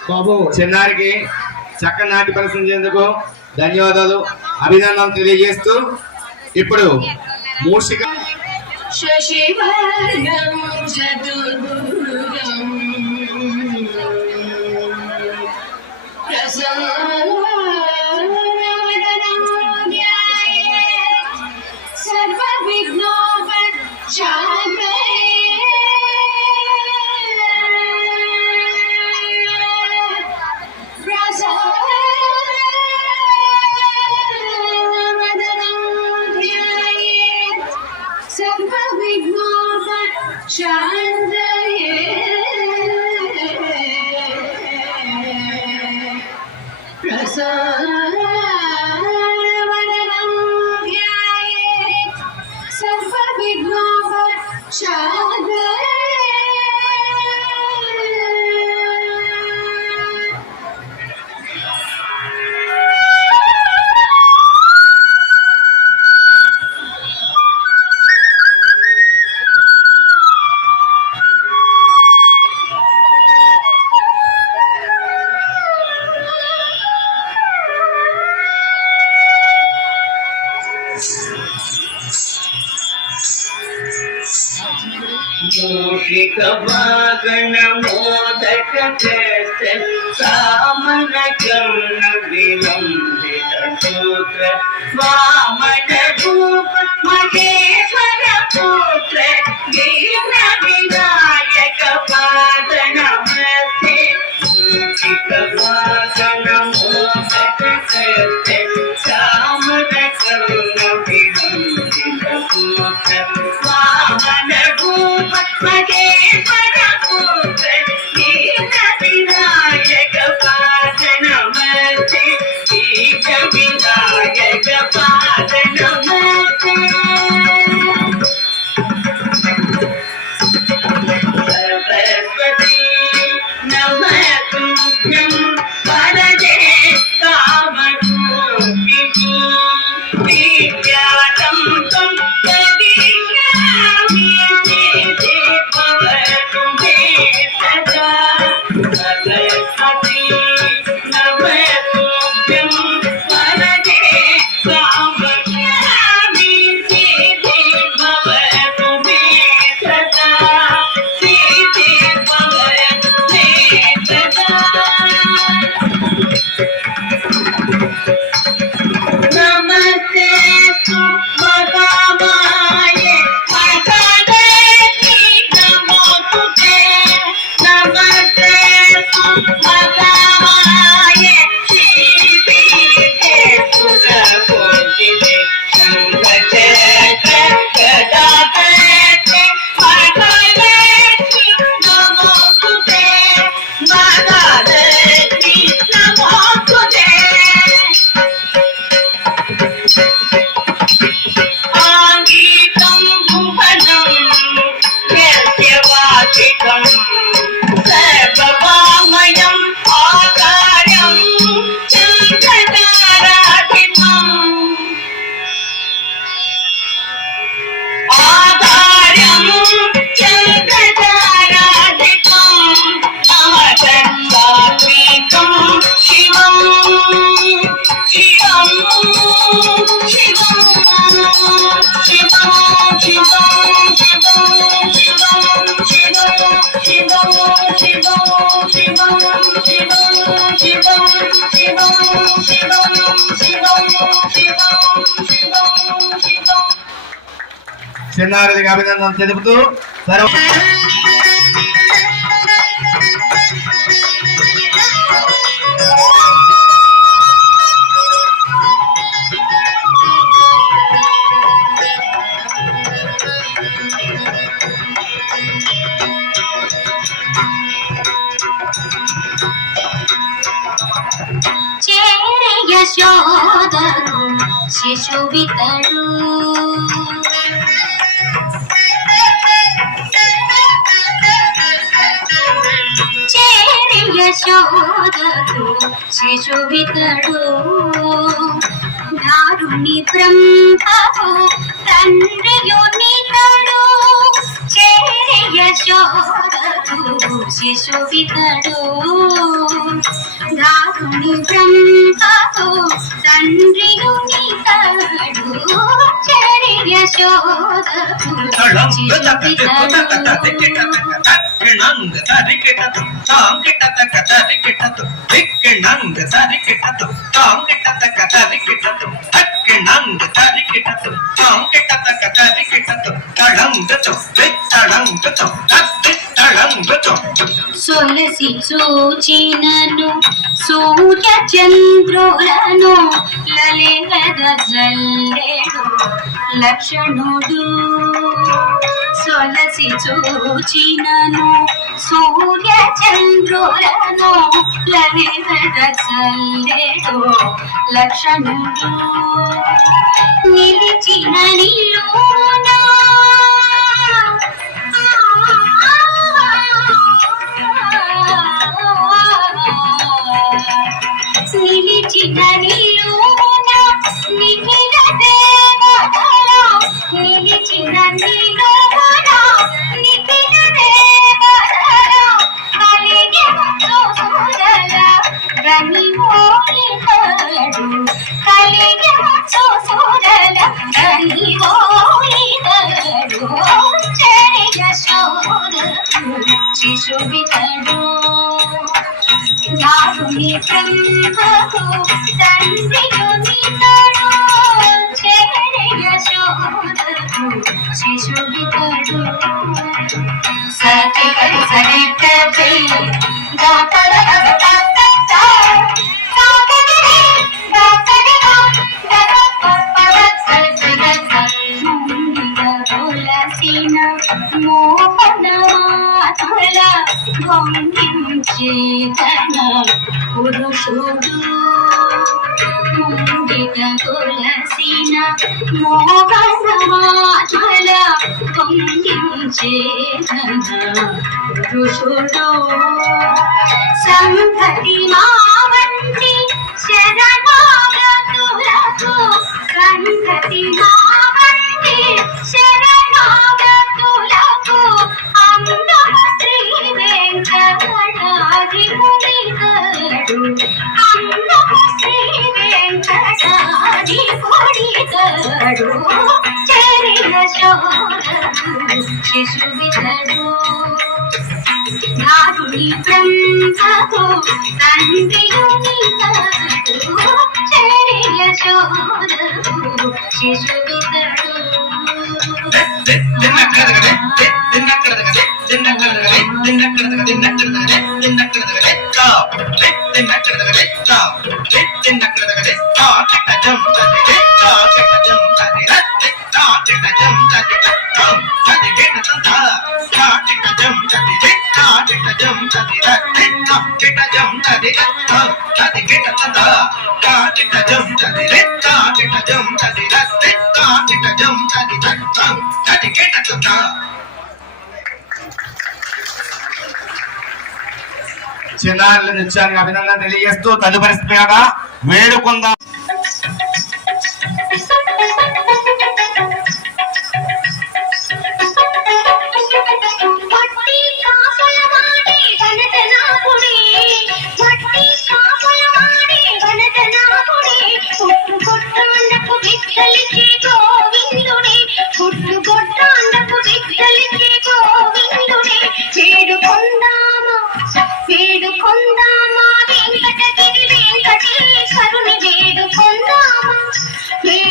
బాబు చిన్నారికి చక్కని నాటి ప్రదర్శించేందుకు ధన్యవాదాలు అభినందనలు తెలియజేస్తూ ఇప్పుడు మూషిక శశివర్గం చతుర్భుజం ప్రసన్నవదనం ధ్యాయేత్ సర్వవిఘ్నోపశాంతయే ప్రసన్నవదనం ధ్యాయేత్ సర్వవిఘ్నోపశాంతయే मूषिक वागन मोदक चैत्र सामन कर्ण विलंबित सूत्र वामन रूप महेश्वर पुत्र दीन विनायक पाद नमस्ते मूषिक वागन मोदक चैत्र सामन कर्ण विलंबित सूत्र वामन रूप महेश्वर पुत्र दीन विनायक पाद नमस्ते दीन विनायक पाद नमस्ते सरस्वती नमस्तुभ्यं वरदे कामरूपिणी विद्यातं त्वं प्रदिश्यामि देवे भवतु मे सदा सरस्वती नमस्तुभ्यं वरदे कामरूपिणी देवे भवतु मे सदा देवे भवतु मे सदा नमस्ते చిన్నారులకి అభినందన తెలుపుతూ యశోదరు శిశువితడు చేరి యశోదరు శిశువితడు దారుని బ్రహ్మకు తండ్రియునితడు చేరి యశోదరు శిశువితడు దారుని బ్రహ్మకు తండ్రియునితడు చేరి యశోదరు సొలసి చూచినను సూర్య చంద్రులను లలిత జల్లెడు లక్షణుడు సొలసి చూచినను సూర్య చంద్రులను లలిత జల్లెడు లక్షణుడు నిలిచిన నిలునా నిలిచిన నిలున నిఖిల దేవతల నిలిచిన నిలున నిఖిల దేవతల కలిగి చూసుదల రని మోయితడు కలిగి చూసుదల రని మోయితడు చెరి యశోదరు శిశువితడు దారుని బ్రహ్మకు తండ్రియునితడు చేరి యశోదరు శిశువితడు సతి సరికటి దాపద మోహనమాతుల భంగించేతన పురుషుడు ముంగిట తులసిన మోహనమాతుల భంగించేతన పురుషుడు సంగతి మావంటి శరణాగతులకు సంగతి మావంటి శరణాగతులకు అన్నమ శ్రీ వెంకటాద్రిపుడితడు అన్నమ శ్రీ వెంకటాద్రిపుడితడు చెరి యశోదరు శిశువితడు దారుని బ్రహ్మకు తండ్రియునితడు చెరి యశోదరు శిశువితడు చిన్నారుల నృత్యానికి అభినందన తెలియజేస్తూ తదుపరి స్పీగా వేడుకుందాం. వేడుకొందామా వెంకటగిరి వెంకటేశ్వరుని వేడుకొందామా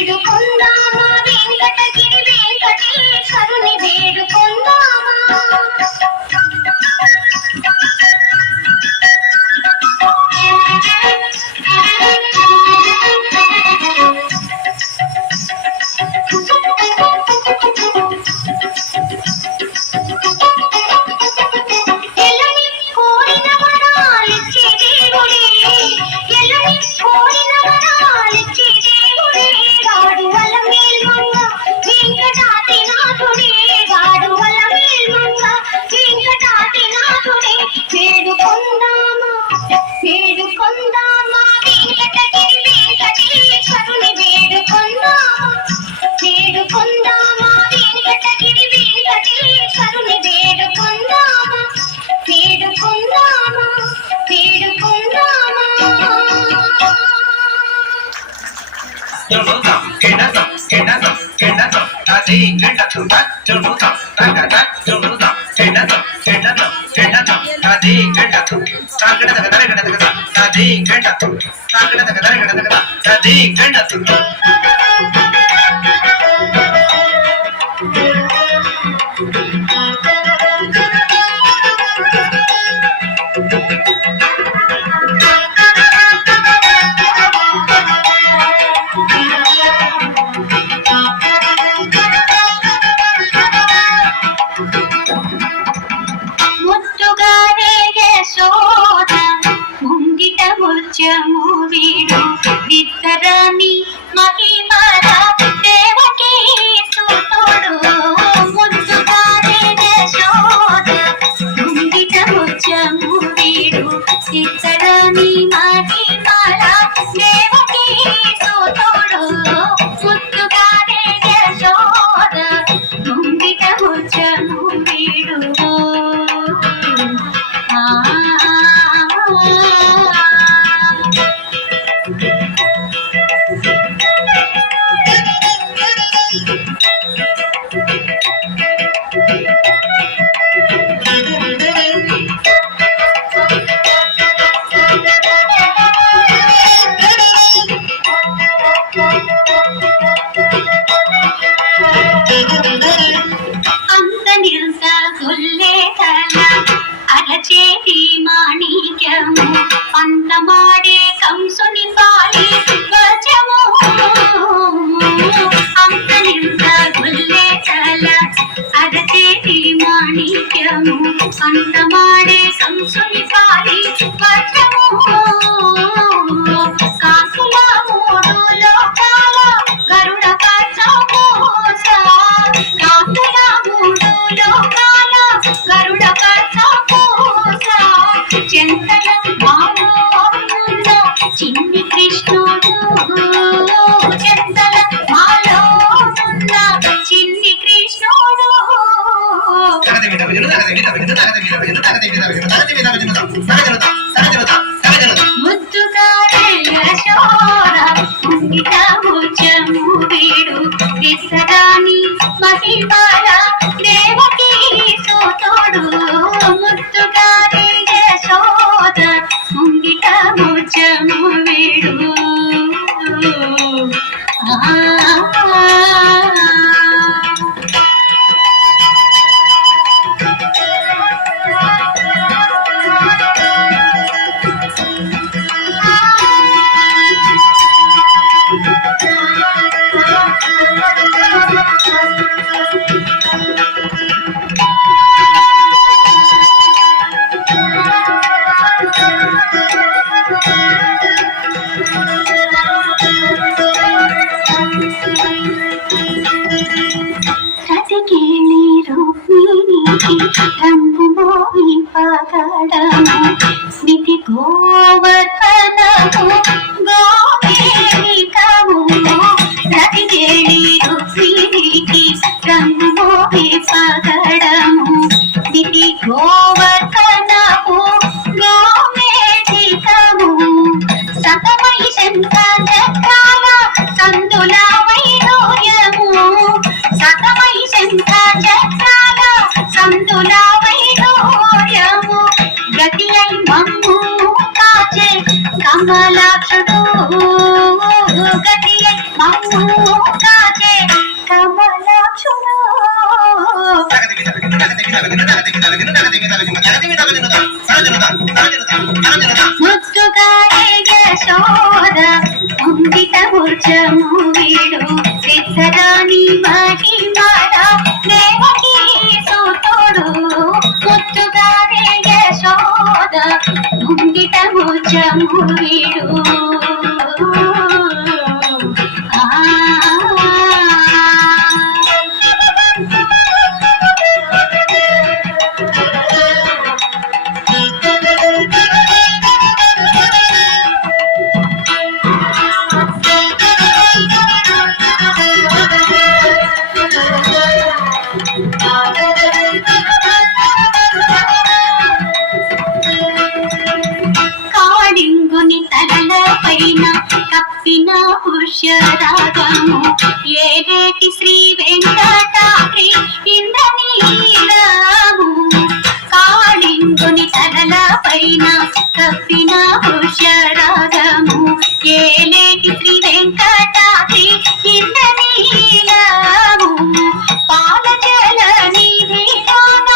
వేడుకొందామా వెంకటగిరి వెంకటేశ్వరుని వేడుకొందామా ఎల్లుని కోరిన వరాలిచ్చే దేవుడే ఎల్లుని కోరిన వరాలిచ్చే దేవుడే వాడు వల్ల మేల్మంగ వెంకటాద్రినాథుడే వాడు వల్ల మేల్మంగ వెంకటాద్రినాథుడే వేడుకొందామా వేడుకొందామా వెంకటగిరి వెంకటేశ్వరుని వేడుకొందామా వేడుకొందామా వెంకటగిరి వెంకటేశ్వరుని వేడుకొందామా వేడుకొందామా వేడుకొందామా ముద్దుగారే యశోద ముంగిట ముత్యము వీడు విత్తరాని మహిమల దేవకీ సుతుడు ముద్దుగారే యశోద ముంగిట ముత్యము వీడు విత్తరాని మహిమల దేవకీ సుతుడు ముద్దుగారే యశోద ముంగిట ముత్యము వీడు అంత నిల్స గుల్లేతల అరచేతి మాణిక్యము పంతమాడే కంసుని పాలి వచము అంత నిల్స గుల్లేతల అరచేతి మాణిక్యము పంతమాడే కంసుని పాలి వచము కాకుల మూడు లోకాల గరుడ కచ్చమోస కాకుల మూడు లోకాల గరుడ కచ్చమోస చెంతల మాలోనున్న చిన్ని కృష్ణుడు చెంతల మాలోనున్న చిన్ని కృష్ణుడు ముద్దుగారే యశోద ముంగిట ముత్యము వీడు విసరాని మహిమల దేవకీ సుతుడు ముద్దుగారే యశోద ముంగిట ముత్యము వీడు కతికేళి రుక్మిణికి రంగు మోహి పగడము స్మితి గోవర్ధనము గోవేణికము కతికేళి రుక్మిణికి రంగు మోహి పగడము స్మితి గోవర్ధనము గోవేణికము సతమై శంఖ చక్రాల సందుల వైడూర్యము సతమై శంఖ చక్రాల సందుల వైడూర్యము గతి అయి మమ్ము కాచే కమలాక్షుడు కాచే కమలాక్షుడు ముద్దుగా యశోద ముంగిట ముర్చము వీడు సిద్ధరాణి మహిమల దేవకీ సుతుడు ముద్దుగా యశోద ముంగిట ముర్చము వీడు కాళింగుని తలల పైన కప్పిన పుష్యరాగము ఏలేటి శ్రీ వెంకటాద్రి ఇంద్రనీలము కాళింగుని తలల పైన కప్పిన పుష్యరాగము ఏలేటి శ్రీ వెంకటాద్రి ఇంద్రనీలము పాలజల నిధిగాన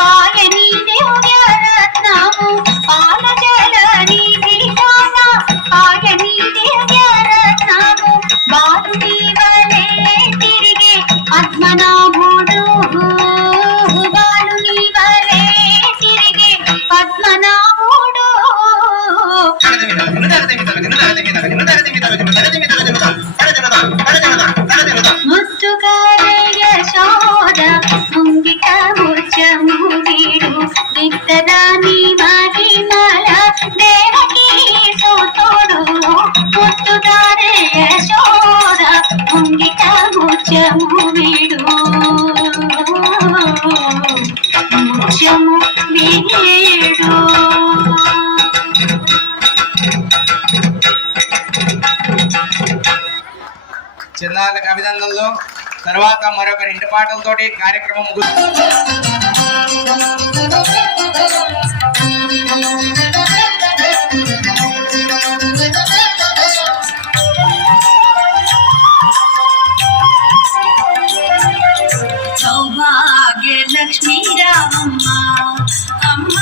పాయని దివ్యరత్నము పాలజల నిధిగాన పాయని దివ్యరత్నము బాలుని వలె తిరిగే పద్మనాభుడు బాలుని వలె తిరిగే పద్మనాభుడు ముద్దుగా యశోద ముంగిట ముర్చము వీడు విత్తదాని మహిమల దేవకీ సుతుడు ముద్దుగా యశోద ముంగిట ముర్చము వీడు ముర్చము వీడు చిన్నారులకు అభినందనలు. తర్వాత మరొక 2 పాటలతోటి కార్యక్రమం సౌభాగ్య లక్ష్మీ రామమ్మ అమ్మ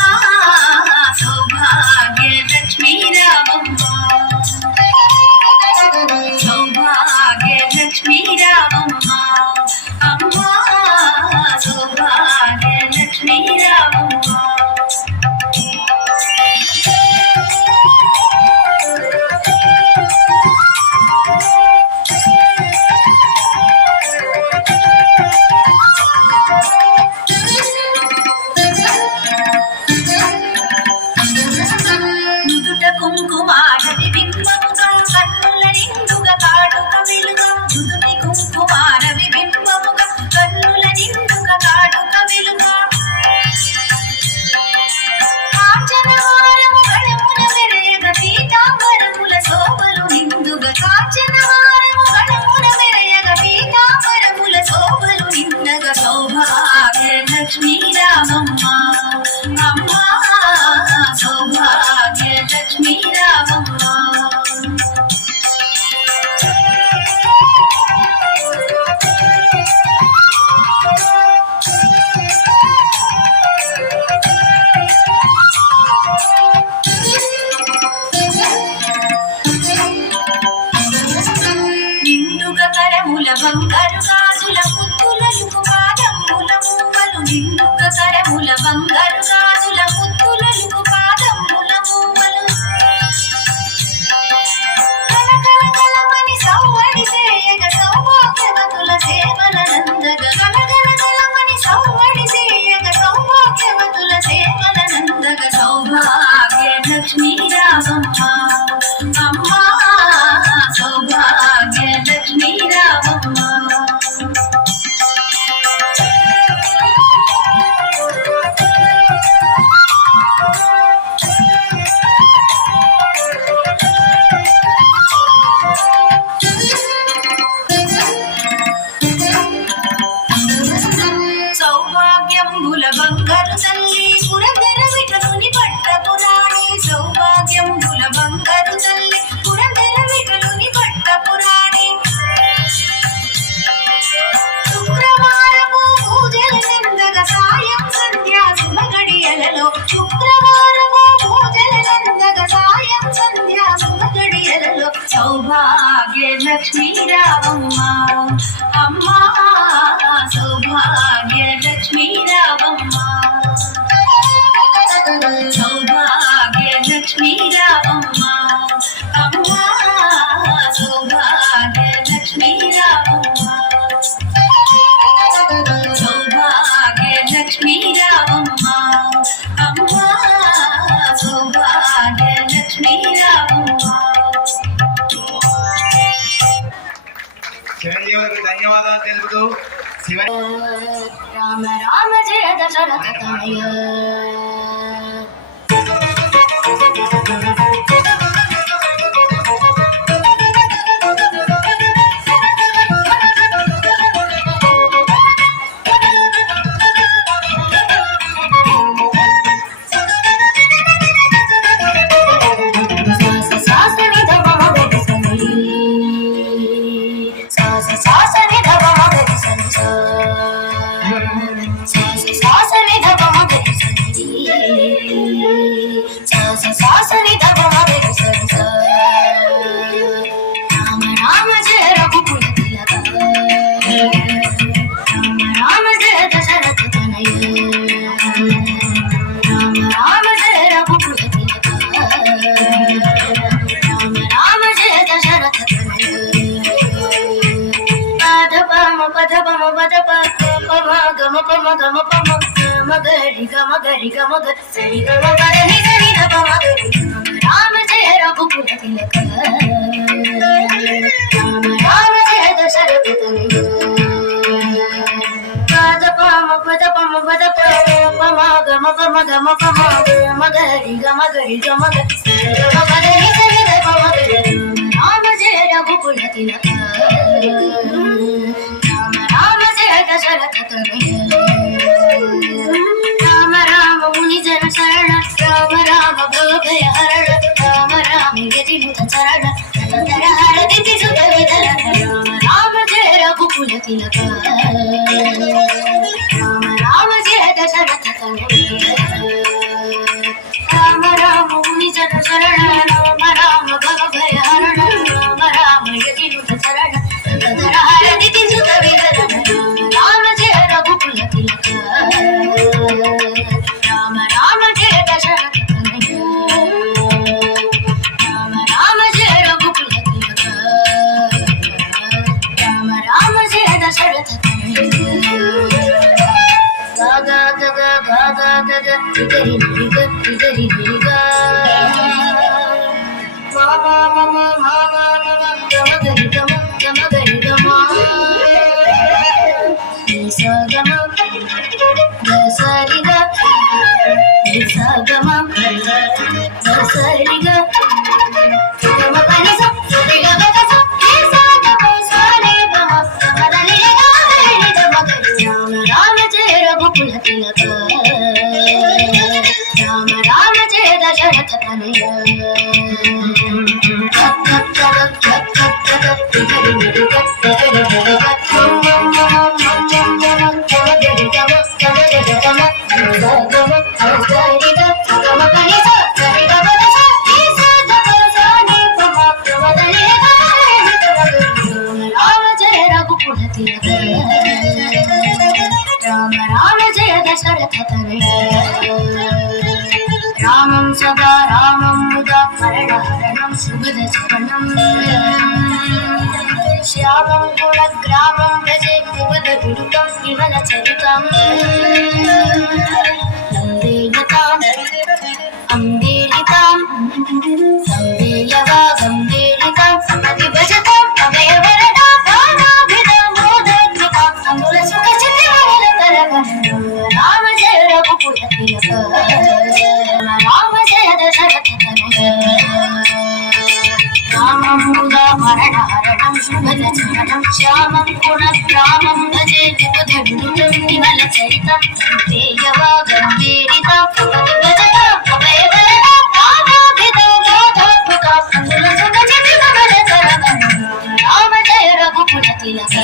సౌభాగ్య లక్ష్మీ రామమ్మ సౌభాగ్య లక్ష్మీ రామమ్మ అమ్మ సౌభాగ్య లక్ష్మీ రామమ్మ నుదుట కుంకుమారతి బింబముగా కన్నుల నిండుగా కాటుక వెలుగా నుదుటి కుంకుమారవి బింబముగా కన్నుల నిండుగా కాటుక వెలుగా కాంచనహారము గళమున మెరయగ పీతాంబరముల శోభలు నిండుగా కాంచనహారము గళమున మెరయగ పీతాంబరముల శోభలు నిండగా సౌభాగ్య లక్ష్మీ రామమ్మ అమ్మ సౌభాగ్య లక్ష్మీ రామమ్మ నిండుగా కరముల బంగారు గాజుల ముత్తులలు పాదముల మూవలు నిండుగా కరముల బంగారు గాజుల ముత్తులలు పాదముల మూవలు కలకలకలమని సౌవడి చేయగ సౌభాగ్యవతుల సేవల నందగ కలకలకలమని సౌవడి చేయగ సౌభాగ్యవతుల సేవల నందగ సౌభాగ్య లక్ష్మీ రామమ్మ అమ్మ సౌభాగ్య లక్ష్మీ రామమ్మ లక్ష్మీ రావమ్మ అమ్మా సౌభాగ్య లక్ష్మీ రావమ్మ సౌభాగ్య లక్ష్మీ రావమ్మ అమ్మా సౌభాగ్య లక్ష్మీ రావమ్మ సౌభాగ్య లక్ష్మీ రావమ్మ అమ్మా సౌభాగ్య లక్ష్మీ రావమ్మ. చిరంజీవులకు ధన్యవాదాలు తెలుపుతూ శివ రామ రామ జయ దశరథ తనయ రామ జయ రఘుకుల తిలక రామ రామ జయ దశరథ తనయ పద పమ పద పమ పద పమ గమ పమ గమ పమ మగరి గమ గరి గమ రామ జయ రఘుకుల తిలక రామ రామ జయ దశరథ తనయ రామ రామ ముని జన శరణ రామ రామ భయ హరణ రామ రామ గతి ముత చరణ తర హర దితి సుత విదల రామ రామ జయ రఘుకుల తిలక రామ రామ జయ దశరథ తనయ రామ రామ ముని జన శరణ రామ రామ భయ హరణ రామ రామ గతి ముత చరణ తర హర దితి సుత విదల రామ జయ రఘుకుల తిలక రామ రామ జయ దశరథ తనయ రామ రామ జయ రఘుకుల తిలక రామ రామ జయ దశరథ తనయ గా గా గా గా గా గా గా ఇదరి నిగ ఇదరి నిగ మా మా మా మా మా మా గమ గరి గమ గమ గరి గమ స గమ సరి గ స గమ సరి గ గమ పని స సరి గ గ స స గ స రే గమ గమ దని గ రి గమ రామ రామ జయ రఘుకుల తిలక రామ రామ జయ దశరథ తనయ రామ రామ జయ దశరథ తనయ రామం సదా రామం ముదా హరణం సుగద చరణం శ్యామం గుణ గ్రామం భజే ముగద విడుకం విమల చరితం నందేయతాం అంబేలితాం సంవేయవా గంభీరితాం సమతి భజతాం అభయవరదా నానాభిధం మోదద్వితాం అముల సుఖ చితి మమల తరగ రామ జయ రఘుకుల తిలక రామ జయ దశరథ తనయ రామం ముదా మరణ హరణం సుగద చరణం శ్యామం గుణ గ్రామం భజే విబుధ వినుతం విమల చరితం సంవేయవా గంభీరితాం సమతి భజతాం అభయవరదా నానాభిధం మోదద్వితాం అముల సుఖ చితి మమల తరగ రామ జయ రఘుకుల తిలక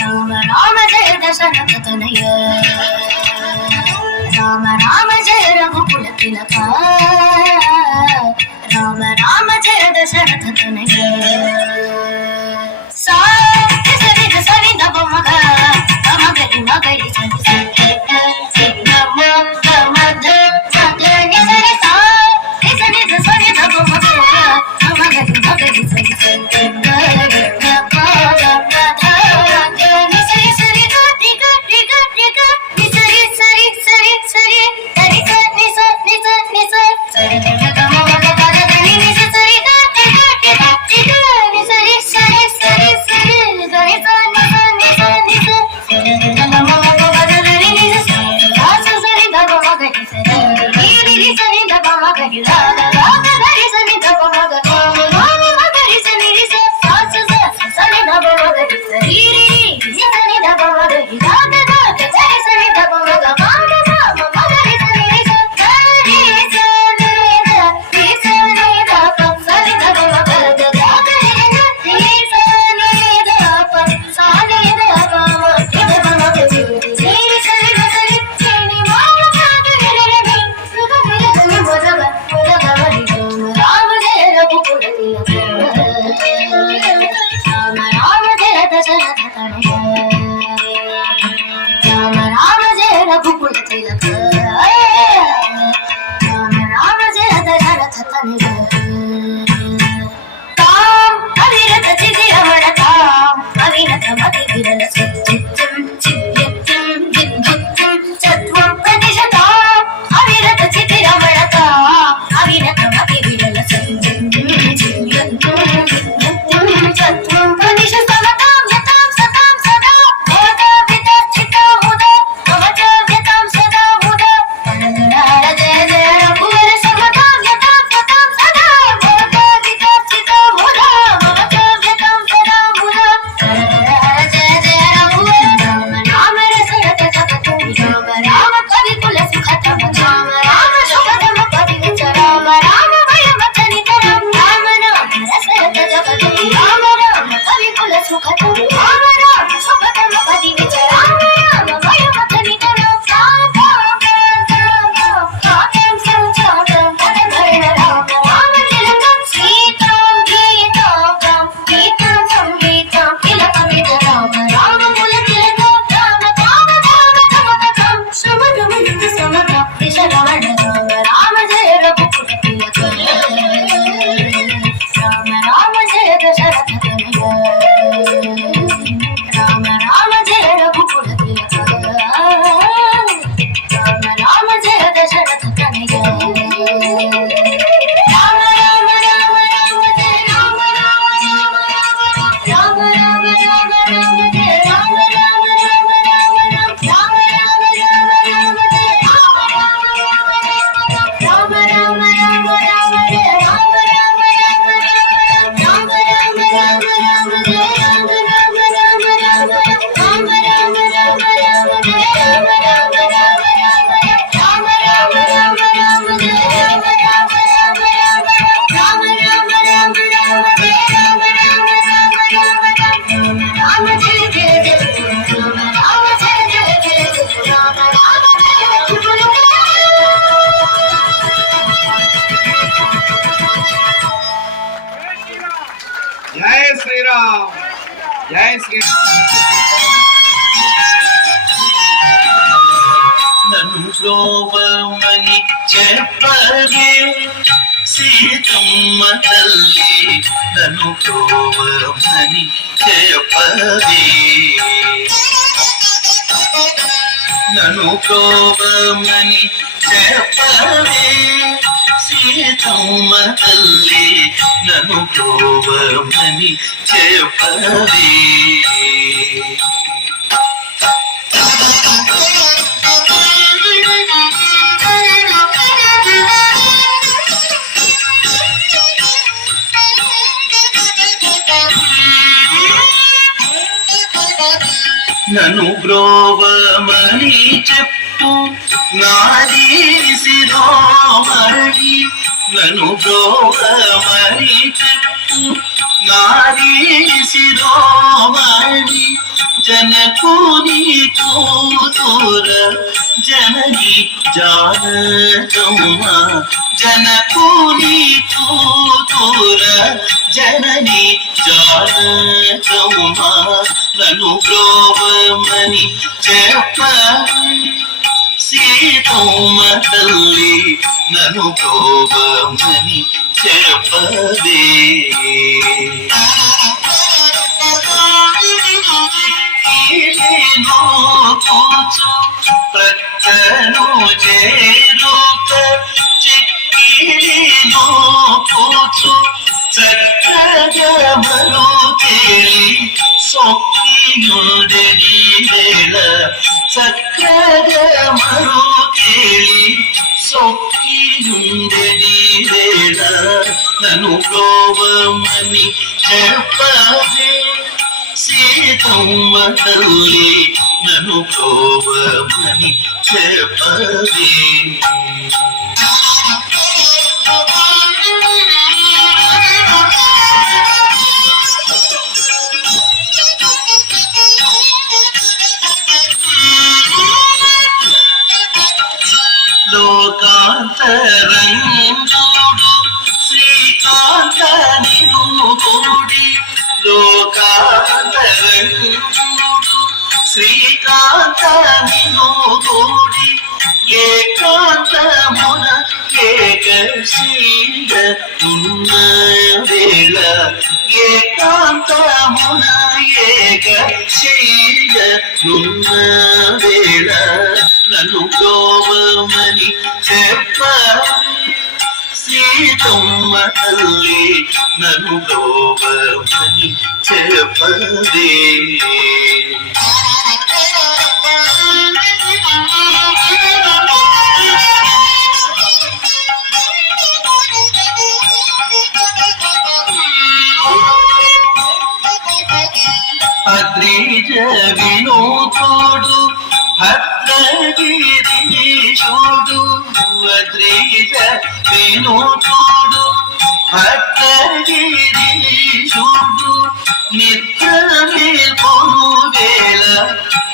రామ రామ జయ దశరథ తనయ రామ రామ జయ రఘుకుల తిలక రామ రామ జయ దశరథ తనయ జై శ్రీరామ్, జై శ్రీరామ్. నన్ను బ్రోవమని చెప్పవే సీతమ్మ తల్లి, నన్ను బ్రోవమని చెప్పవే, నన్ను బ్రోవమని చెప్పవే సీతమ్మ తల్లి, నన్ను బ్రోవమని చెప్పవే. నన్ను బ్రోవమని చెప్పు నాది శిరోమణి, నన్ను బ్రోవమని చెప్పు నాది శిరోమణి, జనకుని కూతుర జనని జానకమ్మ, జనకుని కూతుర జనని జానకమ్మ, నన్ను బ్రోవమని చెప్పవే సీతమ్మ తల్లి, నన్ను బ్రోవమని చెప్పవే. కూచు ప్రక్కను చేరుక చిక్కిలో కూచు చక్కగా మరుకేలి సొక్కియుండెడి వేళ, చక్కగా మరుకేలి సొక్కియుండెడి వేళ, నన్ను బ్రోవమని చెప్పవే సీ సీతమ్మ తల్లి నన్ను ప్రోవమని చెప్పవే. లోకాంతరంగుడు శ్రీకాంత నిరుగూడి, లోకాంతరంగుడు శ్రీకాంత నిరుగూడి, ఏకాంతమున ఏకశీల ఉన్న వేళ, ఏకాంతమున ఏకశీల ఉన్న వేళ నన్ను ప్రోవమని చెప్పవే. సీతమ్మ తల్లి నన్ను ప్రోవమని చెప్పవే. అద్రిజ వినోదుడు భద్రగిరీశుడు, అద్రిజ వినోదుడు భద్రగిరీశుడు, నిద్ర మేల్కొను వేళ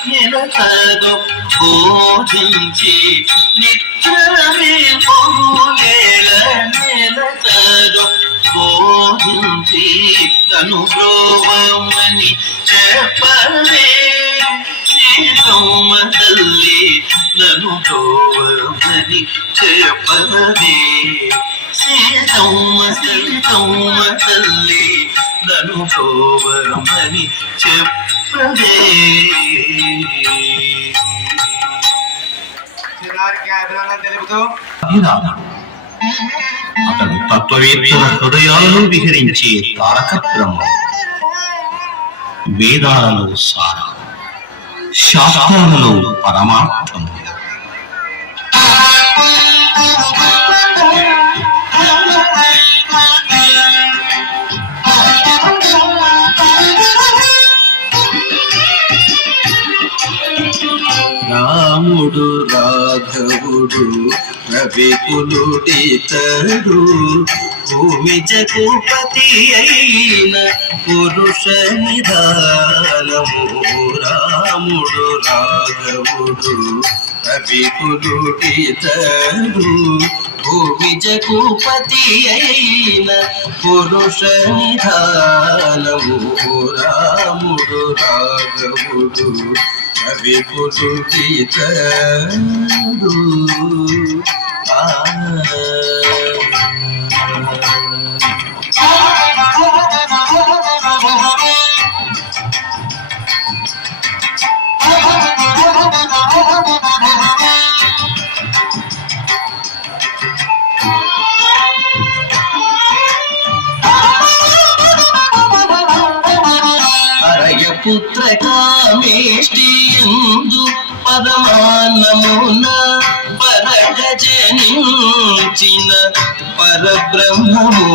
నిలకదు బోధించి, నిద్ర మేల్కొను వేళ నిలకదు బోధించి నన్ను ప్రోవమని చెప్పవే. సీతమ్మ తల్లి నన్ను ప్రోవమని చెప్పవే. సీతమ్మ తల్లి నన్ను ప్రోవమని చెప్పవే. శ్రీవారికి అభినందన తెలుపుతూ అతడు తత్వవేత్తల హృదయాలలో విహరించే తారక బ్రహ్మం. వేదాలలో సారం, శాస్త్రాలలో పరమార్థం. రాముడు రాఘవుడు రవికులుడితడు, భూమి జగపతి అయిన పురుష నిధానము. రాముడు రాఘవుడు రవికులుడితడు, భూమి జగపతి అయిన పురుష నిధానము. రాముడు రాఘవుడు రవికులుడితడు. పుత్ర కామేష్టియందు పరమాన్నమున పరగ జనించిన పరబ్రహ్మము.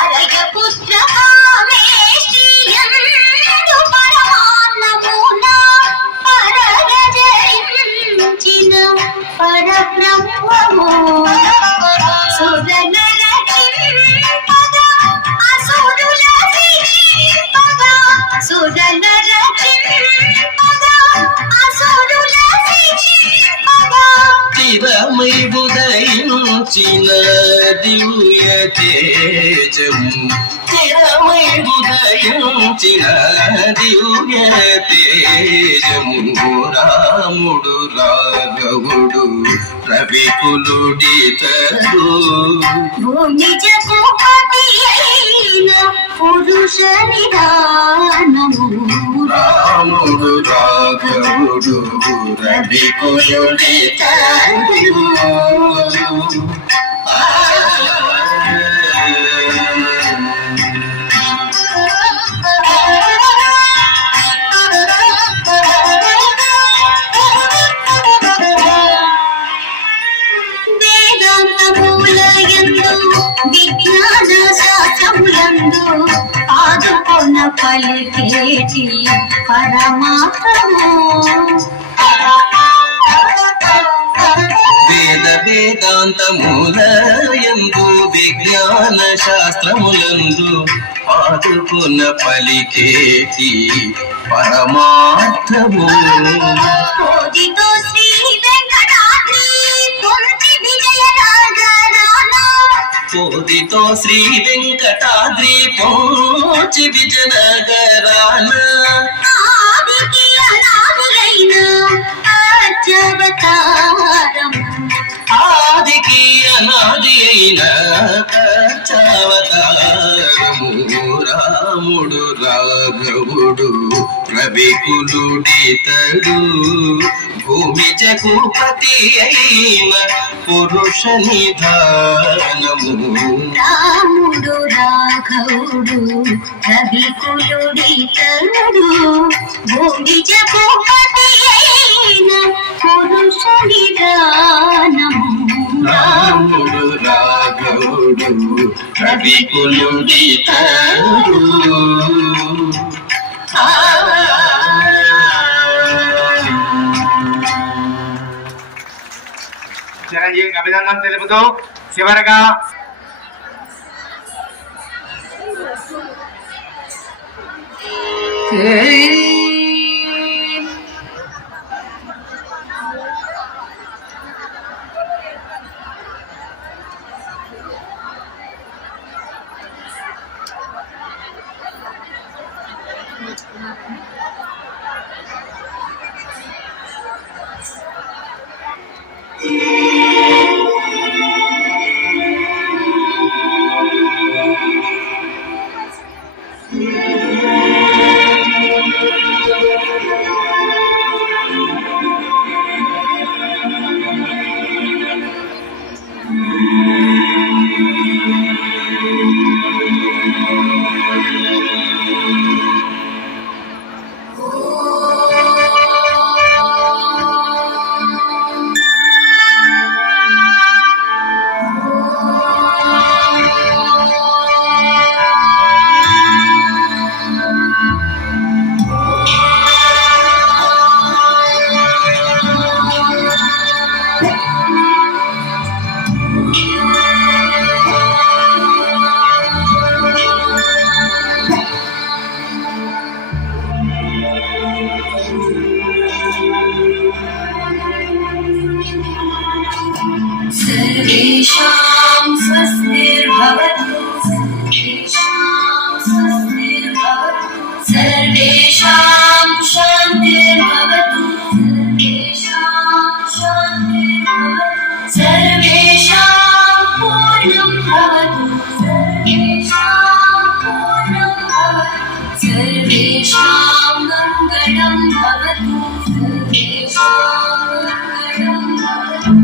అరయపుత్ర కామేష్టియందు పరమాన్నమున పరగ జనించిన పరబ్రహ్మము. స్థిరమై ఉదయించిన దివ్య తేజము, స్థిరమై ఉదయించిన దివ్య తేజము. రాముడు రాఘవుడు రవికులుడితడు, భూమి జగపతి అయిన పురుష నిధానము. రాముడు రాఘవుడు రవికులుడితడు. వేదాంతములయందు విజ్ఞాన శాస్త్రముల పలికేటి పరమాత్మము వేద వేదాంతములయందు విజ్ఞాన శాస్త్రములందు పాదుకున్న పలికేటి పరమార్థము కోదితో శ్రీ వెంకటాద్రి కుంతి విజయ రాజరానా కోదితో శ్రీ వెంకటాద్రి పోచి విజయనగరాన ఆదికి అనాదియైన అర్చవతారం ఆదికి అనాది అయిన అర్చావతారము రాముడు రాఘవుడు రవికులుడితడు భూమి జగుపతి అయిన పురుష నిధానము రాముడు రాఘవుడు రవికులుడితడు భూమి జగపతి అయిన పురుష నిదానము రాముడు రాఘవుడు రవికులుడితడు చిరంజీవికి అభినందన తెలుపుతూ చివరగా सर्वेषां स्वस्तिर्भवतु सर्वेषां स्वस्तिर्भवतु सर्वेषां शान्तिर्भवतु सर्वेषां शान्तिर्भवतु सर्वेषां पूर्णं भवतु सर्वेषां पूर्णं भवतु सर्वेषां मङ्गलं भवतु सर्वेषां मङ्गलं भवतु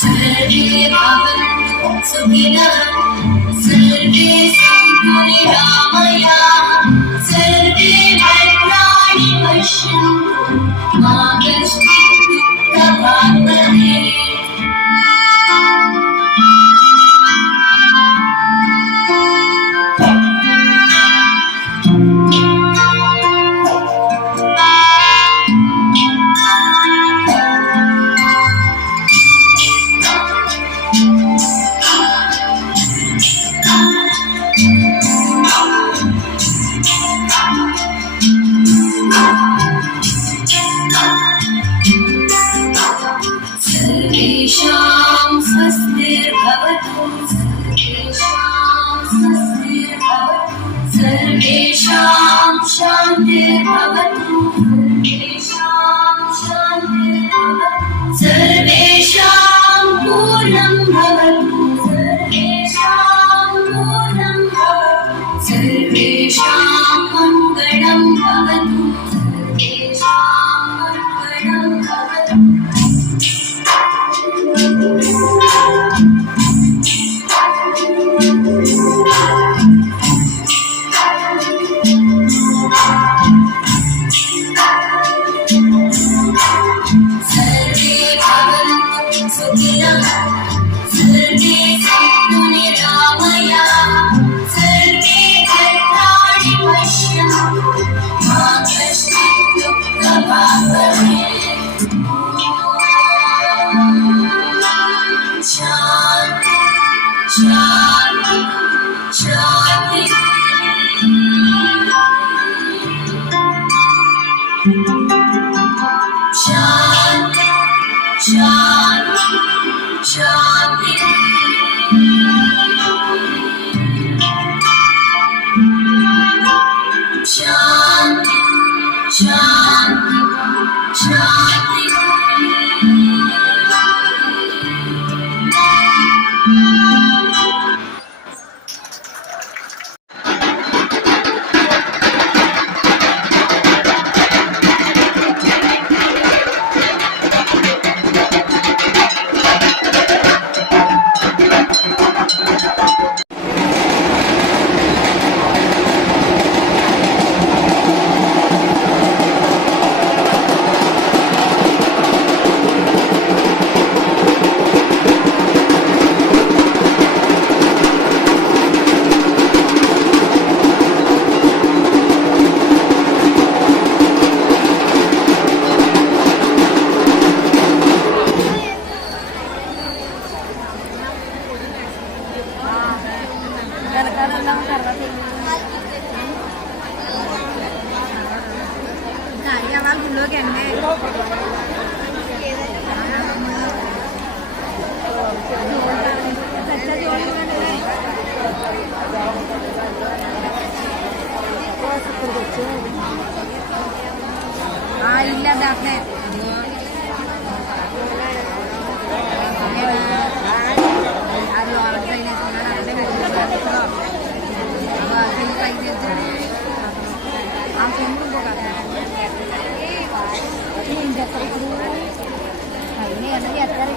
सर्वे भवन्तु सुखिनः सर्वे सन्तु निरामयाः सर्वे भद्राणि पश्यन्तु मा कश्चित् दुःखभाग् भवेत् सर्वेषां स्वस्तिर्भवतु सर्वेषां स्वस्तिर्भवतु सर्वेषां शान्तिर्भवतु सर्वेषां शान्तिर्भवतु सर्वेषां पूर्णं भवतु सर्वेषां पूर्णं भवतु सर्वेषां मङ्गलं भवतु सर्वेषां मङ्गलं भवतु శాంతి శాంతి ಇಲ್ಲ ದಾಖಲೆ అది ఆర్డర్ అయినట్టున్నాడు అంటే పైకి ఆ ఫ్రెండ్ ఇంకొక ఏం చేస్తారు ఇప్పుడు అన్నీ అన్నీ ఎత్తారు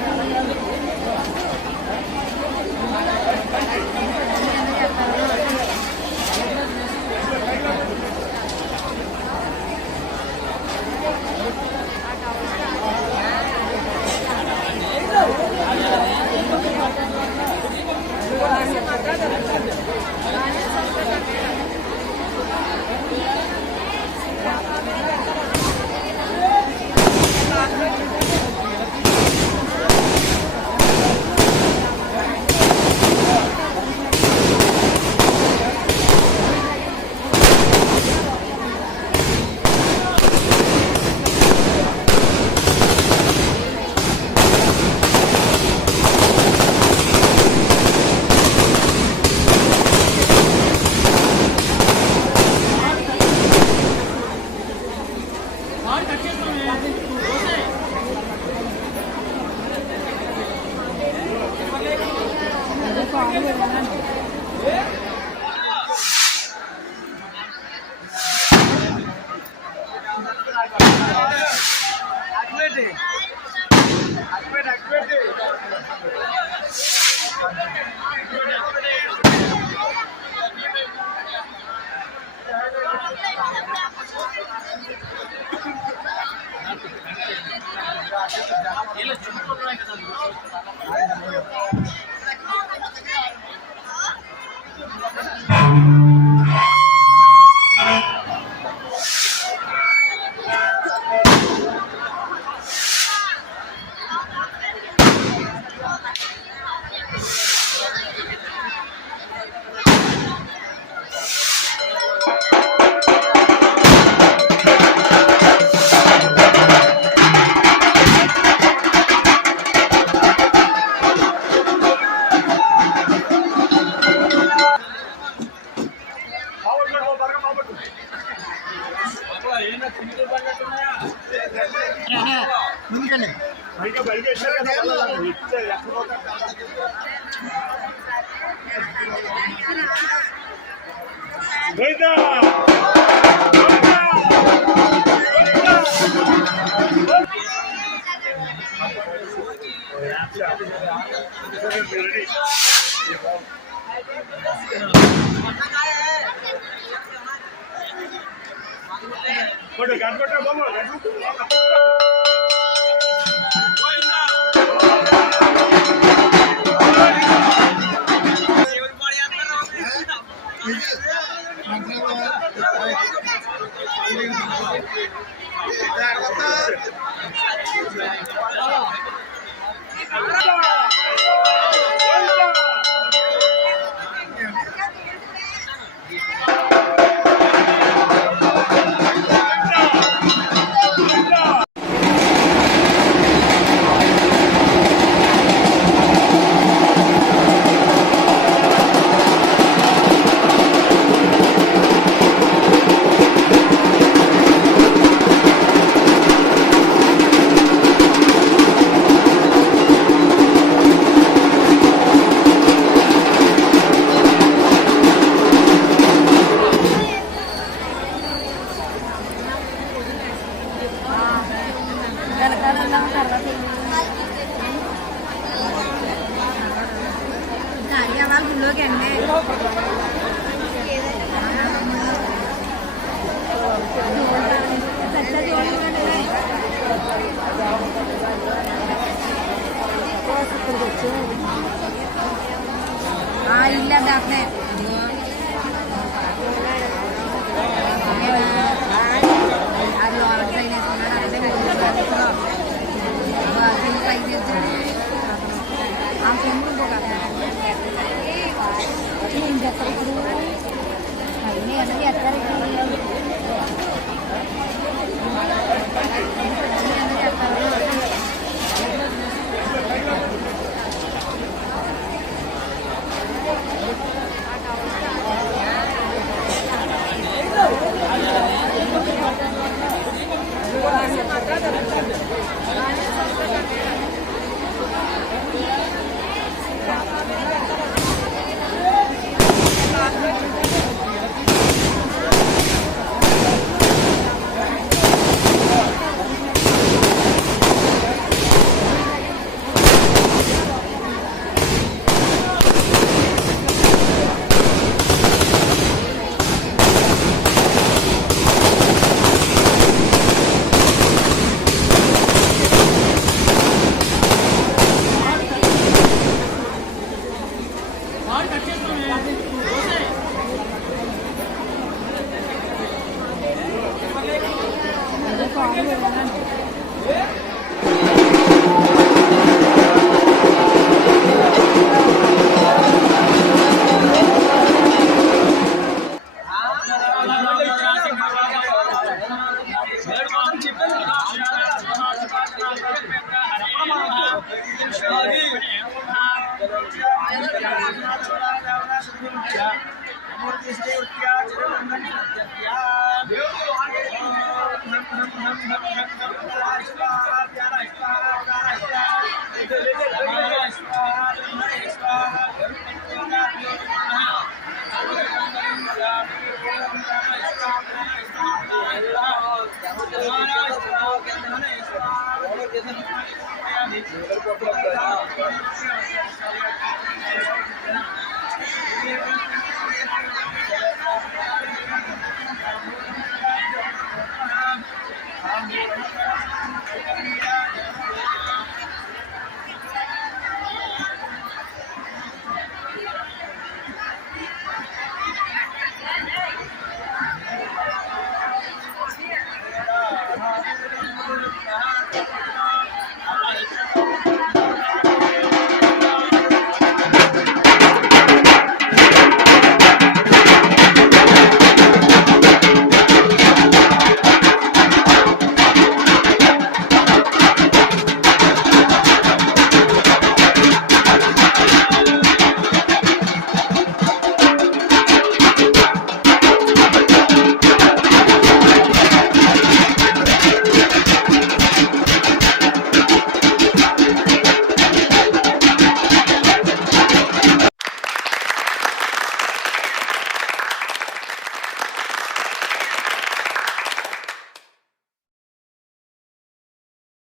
Thank you.